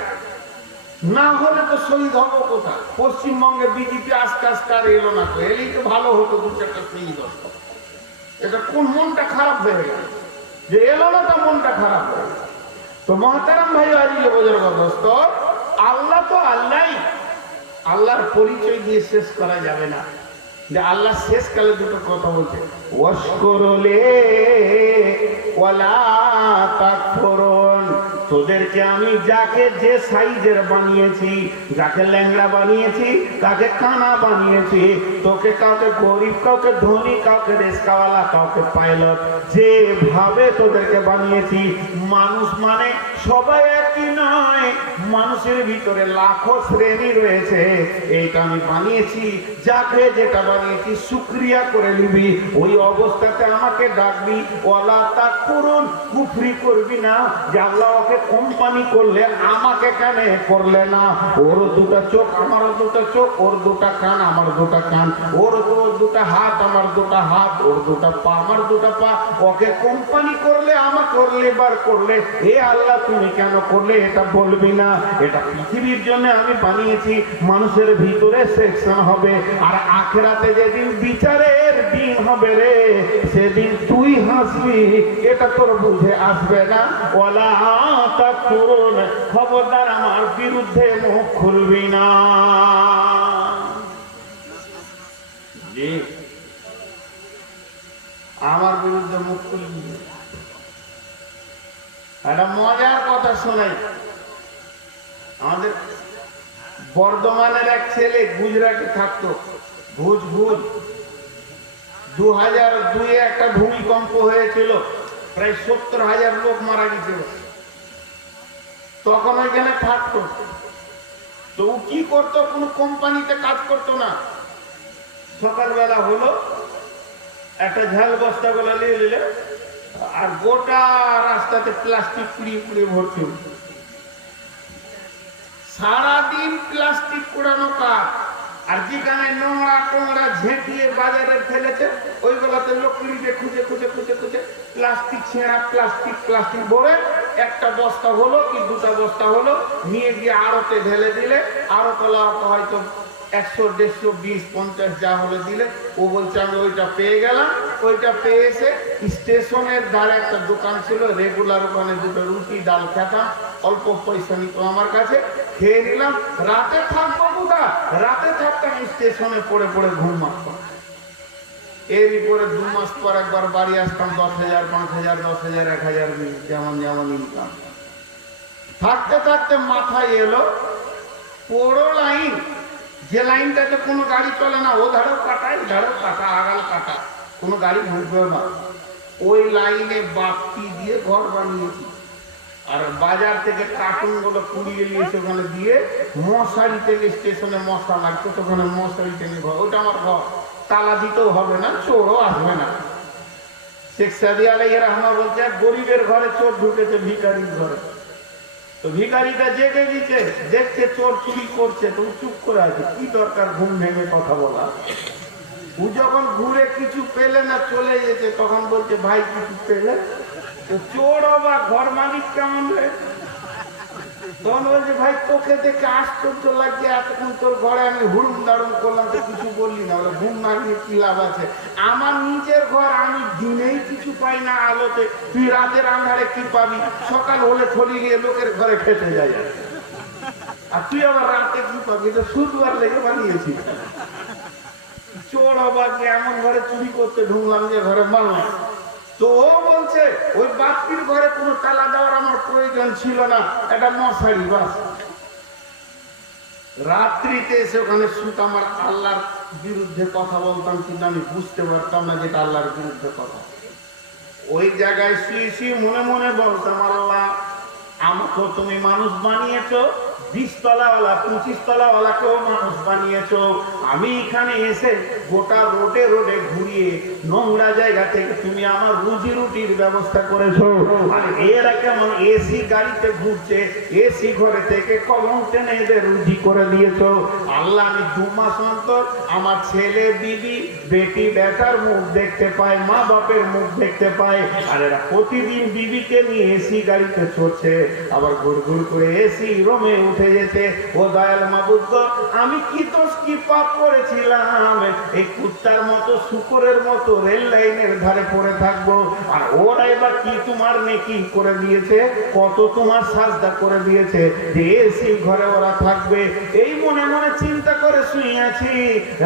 না হলে তো শহীদ হবো কোথায়? পশ্চিমবঙ্গে বিজেপি আস্তে আস্তে আর এলো না, তো এলেই তো ভালো হতো, দু চারটা শহীদ হতো। এটা কোন মনটা খারাপ হয়ে গেল যে এলো না, তা মনটা খারাপ হয়ে গেল। তো মহতারাম ভাই আজিজ বুজুর্গ দোস্ত, আল্লাহ তো আল্লাহ, আল্লাহর পরিচয় দিয়ে শেষ করা যাবে না। যে আল্লাহ শেষকালে দুটো কথা বলছে, ওয়াশকুরুলি ওয়ালা তাকফুরুন। তোদেরকে আমি যাকে যে সাইজের বানিয়েছি, যাকে ল্যাংড়া বানিয়েছি, কাকে কানা বানিয়েছি, তোকে কাউকে গরিব, কাউকে ধনী, কাউকে রিস্কাওয়ালা, কাউকে পাইলট, যেভাবে তোদেরকে বানিয়েছি। মানুষ মানে সবাই একই নয়, মানুষের ভিতরে লাখো শ্রেণী রয়েছে। এইটা আমি বানিয়েছি, যাকে যেটা বানিয়েছি শুকরিয়া করে নিবি, ওই অবস্থাতে আমাকে ডাকবি। ওয়ালা তাকফুরুন, কুফরি করবি না যে আল্লাহ ওকে কোম্পানি করলে আমাকে কেন করলে না? ওর দুটা চোখ আমারও দুটা চোখ, ওর দুটা কান আমার দুটা কান, ওর দুটা হাত আমার দুটা হাত, ওর দুটা পা আমার দুটা পা। ওকে কোম্পানি করলে আমাকে লেবার করলে, এ আল্লাহ তুমি কেন করলে? এটা বলবি না। এটা পৃথিবীর জন্য আমি বানিয়েছি, মানুষের ভিতরে সেকশন হবে। আর আখিরাতে যেদিন বিচারের দিন হবে রে, সেদিন তুই হাসবি, এটা তোর বুঝে আসবে না। ওয়ালা তাকফুরুন, খবরদার আমার বিরুদ্ধে মুখ খুলবি না। জি, আমার বিরুদ্ধে মুখ খুলবি না। একটা মজার কথা শোনাই। আমাদের বর্ধমানের এক ছেলে গুজরাটে থাকতো, ভুজ 2002-এ একটা ভূমিকম্প হয়েছিল, প্রায় 70,000 লোক মারা গেছিল। তখন ওইখানে থাকতো। তো ও কি করতো? কোনো কোম্পানিতে কাজ করতো না। সকালবেলা হলো, একটা ঝাল বস্তা গুলা নিয়ে নিলে, আর গোটা রাস্তাতে প্লাস্টিক পুড়িয়ে ভর্তি। সারাদিন প্লাস্টিক পোড়ানো কাজ। আর যেখানে নোংরা টোংরা ঝেঁটিয়ে বাজারে ফেলেছে, ওইগুলোতে লকড়িতে খুঁজে প্লাস্টিক ছেঁড়া, প্লাস্টিক ভরে একটা বস্তা হলো কি দুটা বস্তা হলো, নিয়ে গিয়ে আড়তে ঢেলে দিলে, আড়তলা হয়তো 100, 150, 20, 50 যা হলে দিলে। ও বলছে আমি ওইটা পেয়ে গেলাম। ওইটা পেয়ে এসে স্টেশনের ধারে একটা দোকান ছিল, রেগুলার ওখানে দুটো রুটি ডাল খেতাম, অল্প পয়সা নিত আমার কাছে, খেয়ে নিলাম। রাতে থাকবো কোথা? রাতে থাকতাম স্টেশনে পড়ে ঘুম মারতাম। এরই পরে 2 মাস পর একবার বাড়ি আসতাম, 10,000, 5,000, 10,000, 1,000 যেমন ইনকাম। থাকতে থাকতে মাথায় এলো বড় লাইন, যে লাইনটাতে কোনো গাড়ি চলে না, ও ধারেও কাটা এই ধারেও কাটা, আগাল কাটা, কোনো গাড়ি ঢুকবেও না, ওই লাইনে বাতি দিয়ে ঘর বানিয়েছি। আর বাজার থেকে কার্টুন গুলো কুড়িয়ে নিয়েছে, ওখানে দিয়ে মশারি টেনে, স্টেশনে মশা লাগতো, ওখানে মশারি টেনে ঘর, ওটা আমার ঘর, তালা দিতেও হবে না, চোরও আসবে না। শেখ সাদি আলাইহির রহমা বলছে গরিবের ঘরে চোর ঢুকেছে ভিখারির ঘরে। তো ভিখারিটা জেগে দিচ্ছে, দেখছে চোর চুরি করছে, তো চুপ করে আছে, কি দরকার ঘুম ভেঙে কথা বলা। ও যখন ঘুরে কিছু পেলে না, চলে যেতে, তখন বলছে ভাই কিছু পেলে? তো চোর অবাক, ঘর মালিক কেমন রে? তখন বলছে ভাই তোকে দেখে আশ্চর্য লাগছে, এতক্ষণ তোর ঘরে আমি হুড়ুম দাড়ুম করলাম, তো কিছু বললি না। বলে ঘুম না নিয়ে কি লাভ আছে, আমার নিজের ঘর, আমি দিনেই কিছু পাই না আলোতে, তুই রাতের আন্ধারে কি পাবি? সকাল হলে থলি নিয়ে লোকের ঘরে খেতে যাই, আর তুই আবার রাতে কি পাবি? এটা শুধুবার লেগে বানিয়েছি। চোর অবাক, এমন ঘরে চুরি করতে ঢুকলাম যে ঘরে মারলাম। তো ও বলছে ওই বাপ্পির ঘরে কোনো তালা দেওয়ার আমার প্রয়োজন ছিল না, এটা মশারি বাস। রাত্রিতে এসে ওখানে শুতাম, আর আল্লাহর বিরুদ্ধে কথা বলতাম, কিন্তু আমি বুঝতে পারতাম না যেটা আল্লাহর বিরুদ্ধে কথা। ওই জায়গায় শুয়ে শুয়ে মনে মনে বলতাম, আল্লাহ আমাকে তুমি মানুষ বানিয়েছো, 20 তলাওয়ালা 25 তলাওয়ালাকেও মানুষ বানিয়েছো, আমি এখানে এসে গোটা রোডে রোডে ঘুরিয়ে নোংরা জায়গা থেকে তুমি আমার রুজি রুটির ব্যবস্থা করেছো। আর এরা কেমন এসি গাড়িতে ঘুরছে, এসি ঘরে থেকে কলম টেনে এদের রুজি করে দিয়েছো। আল্লাহ আমি 2 মাস অন্তর আমার ছেলে বিবি বেটি বেটার মুখ দেখতে পায়, মা বাপের মুখ দেখতে পায়, আর এরা প্রতিদিন বিবিকে নিয়ে এসি গাড়িতে চড়ছে, আবার ঘুর ঘুর করে এসি রুমে উঠে যেতে। ও দয়াল মাবুদ, আমি কি দোষ কি পাপ করেছিলাম এই কুত্তার মতো শুকরের মতো রেল লাইনের ধারে পড়ে থাকবো? আর ওরা এবার কি তোমার নেকি করে দিয়েছে, কত তোমার সাজদা করে দিয়েছে যে এসি ঘরে ওরা থাকবে। এই মনে মনে চিন্তা করে শুয়ে আছি।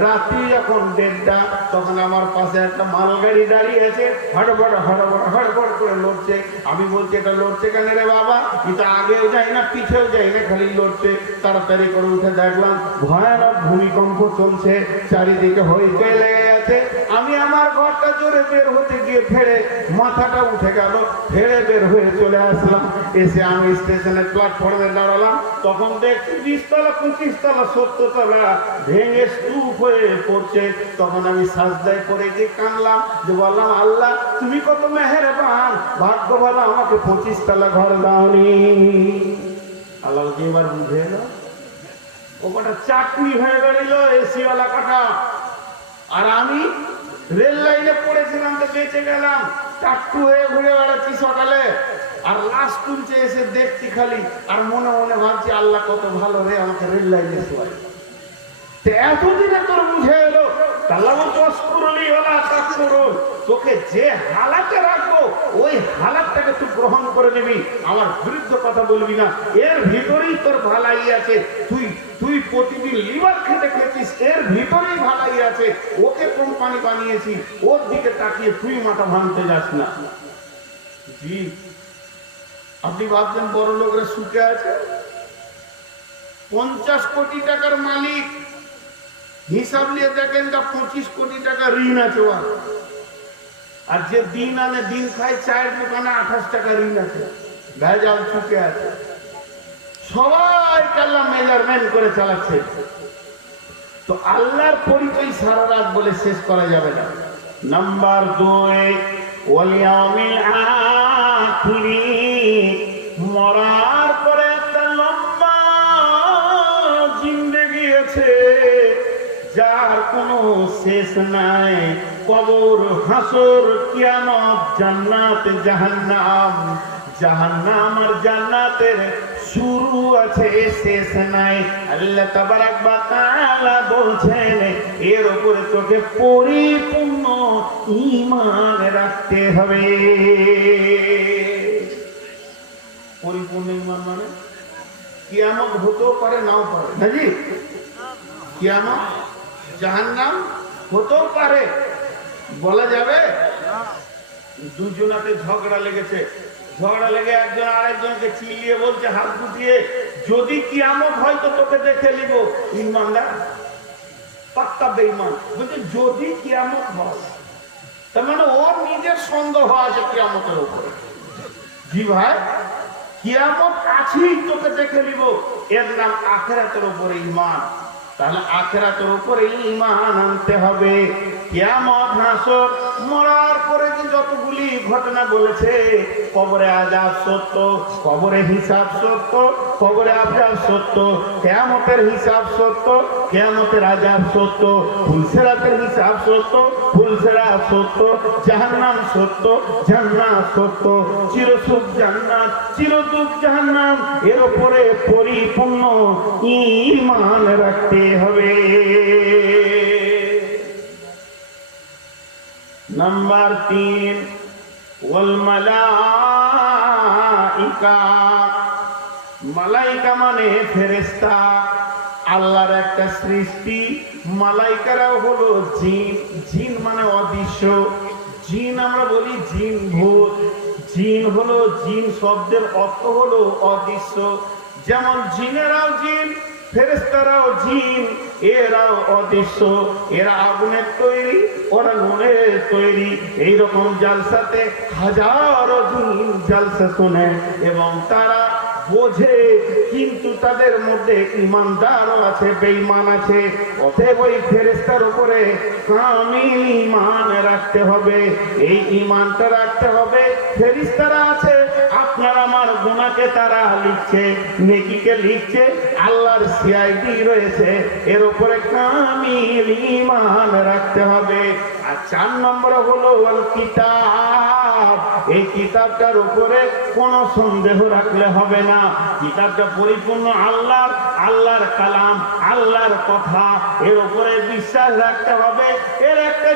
রাত্রি যখন 1:30, তখন আমার পাশে একটা মালগাড়ি দাঁড়িয়ে আছে, হড়বড় হড়বড় হড়বড় করে লড়ছে। আমি বলছি এটা লড়ছে কেন রে বাবা? এটা আগেও যায় না পিছেও যায় না, খালি লড়ছে। তাড়াতাড়ি করে উঠে দেখলাম ভয়ানক ভূমিকম্প চলছে, চারিদিকে হইচই লেগে গেছে। আমি আমার ঘরটা জোরে বের হতে গিয়ে ফেরে মাথাটা উঠে গেল, ফেরে বের হয়ে চলে আসলাম। এসে আমি স্টেশনের প্ল্যাটফর্মে দাঁড়ালাম, তখন দেখছি 20 তলা 25 তলা 70 তলা ভেঙে স্তূপ হয়ে পড়ছে। তখন আমি সাজদায় পড়ে গিয়ে কাঁদলাম, যে বললাম আল্লাহ তুমি কত মেহেরবান, ভাগ্য ভালো আমাকে 25 তলা ঘর দাওনি। আল্লাহ এবার বুঝে এলো, ও কটা চাটনি হয়ে বেরিল এসিওয়ালা কাটা, আর আমি রেল লাইনে পড়েছিলাম তো বেঁচে গেলাম, টাট্টু হয়ে ঘুরে বেড়াচ্ছি সকালে। আর লাস্ট তুলছে এসে দেখছি খালি, আর মনে মনে ভাবছি আল্লাহ কত ভালো রে, আমাকে রেল লাইনে শোয়াই। এতদিনে তোর বুঝে এলো, তোকে যে হালাতে রাখবো ওই হালাতটাকে তুই গ্রহণ করে নিবি, আমার বিরুদ্ধে কথা বলবি না। এর ভিতরেই তোর ভালাই আছে, তুই প্রতিদিন লিভার খেতে খেয়েছিস, এর ভিতরেই ভালাই আছে। ওকে কোম্পানি বানিয়েছি, ওর দিকে তাকিয়ে তুই মাথা ভাঙতে যাস না। জি, আপনি ভাবছেন বড় লোকরা সুখে আছে? 50 কোটি টাকার মালিক, হিসাব নিয়ে দেখেন তা 25 কোটি টাকা ঋণ আছে। আর যে দিন আনে দিন খায়, চায়ের দোকানে 28 টাকা ঋণ আছে, ভেজাল সুখে আছে। সবাই আল্লাহ মেজারমেন্ট করে চালাচ্ছে। তো আল্লাহর পরিচয় সারা রাত বলে শেষ করা যাবে না। নাম্বার 2, ওয়াল ইয়াউমিল আখিরি, মরার পরে একটা লম্বা জিন্দেগি আছে যার কোনো শেষ নাই। কবর, হাসর, কিয়ামত, জান্নাত, জাহান্নাম। জাহান্নাম আর জান্নাতের শুরু আছে, শেষ নাই। আল্লাহ তাবারাক ওয়া তাআলা বলছেন এর উপরে তোকে পরিপূর্ণ ঈমান রাখতে হবে। পরিপূর্ণ ঈমান মানে কিয়ামত হতেও পারে নাও পারে, না জি? কিয়ামত, জাহান্নাম হতেও পারে, বলা যাবে। দুজনাতে ঝগড়া লেগেছে, ঝগড়া লেগে একজন আরেকজনকে চিল্লিয়ে বলছে হাত গুটিয়ে, যদি কিয়ামত হয় তো তোকে দেখে নিব। ইমানদার পাক্কা বেঈমান বলছে যদি কিয়ামত হয়, তার মানে ওর নিজের সন্দেহ আছে কিয়ামতের উপরে। জি ভাই, কিয়ামত আছেই, তোকে দেখে নিব, এর নাম আখিরাতের উপরে ঈমান। তাহলে আখিরাতের উপরে ঈমান আনতে হবে। কিয়ামত, হাসর, মরার পরে যে যতগুলি ঘটনা বলেছে, কবরে আযাব সত্য, কবরে হিসাব সত্য, কবরে আযাব সত্য, কিয়ামতের হিসাব সত্য, কিয়ামতের আযাব সত্য, ফুলসিরাতের হিসাব সত্য, ফুলসিরাত সত্য, জাহান্নাম সত্য, জান্নাত সত্য, চিরসুখ জান্নাত, চিরদুঃখ জাহান্নাম, এর উপরে পরিপূর্ণ ঈমান রাখতে হবে। নাম্বার 3, ওয়াল মালাইকা। মালাইকা মানে ফেরেশতা, আল্লাহর একটা সৃষ্টি। মালাইকারাও হলো জিন। জিন মানে অদৃশ্য। জিন আমরা বলি জিন ভূত। জিন হলো, জিন শব্দের অর্থ হলো অদৃশ্য। যেমন জিনেরাও জিন, ফেরেশতারাও জিন, এরাও অদৃশ্য। এরা আগুনের তৈরি, ওরা নুনের তৈরি। এইরকম জালসাতে হাজারো জিন জালসা শোনে এবং তারা বোঝে, কিন্তু তাদের মধ্যে ইমানদারও আছে, বেঈমান আছে। অতএব ওই ফেরেশতার উপরে কামিল ঈমান রাখতে হবে। এই ঈমানটা রাখতে হবে। ফেরেশতারা আছে, আপনার আমার গুনাহকে তারা লিখছে, নেকিকে লিখছে। আল্লাহর সিআইডি রয়েছে, এর উপরে কামিল ঈমান রাখতে হবে। আর 4 নম্বর হলো আল কিতাব। এই কিতাবটার উপরে কোনো সন্দেহ রাখলে হবে না। কিতাবটা পরিপূর্ণ আল্লাহর, আল্লাহর কালাম, আল্লাহর কথা, এর উপরে বিশ্বাস রাখতে হবে। এর একটা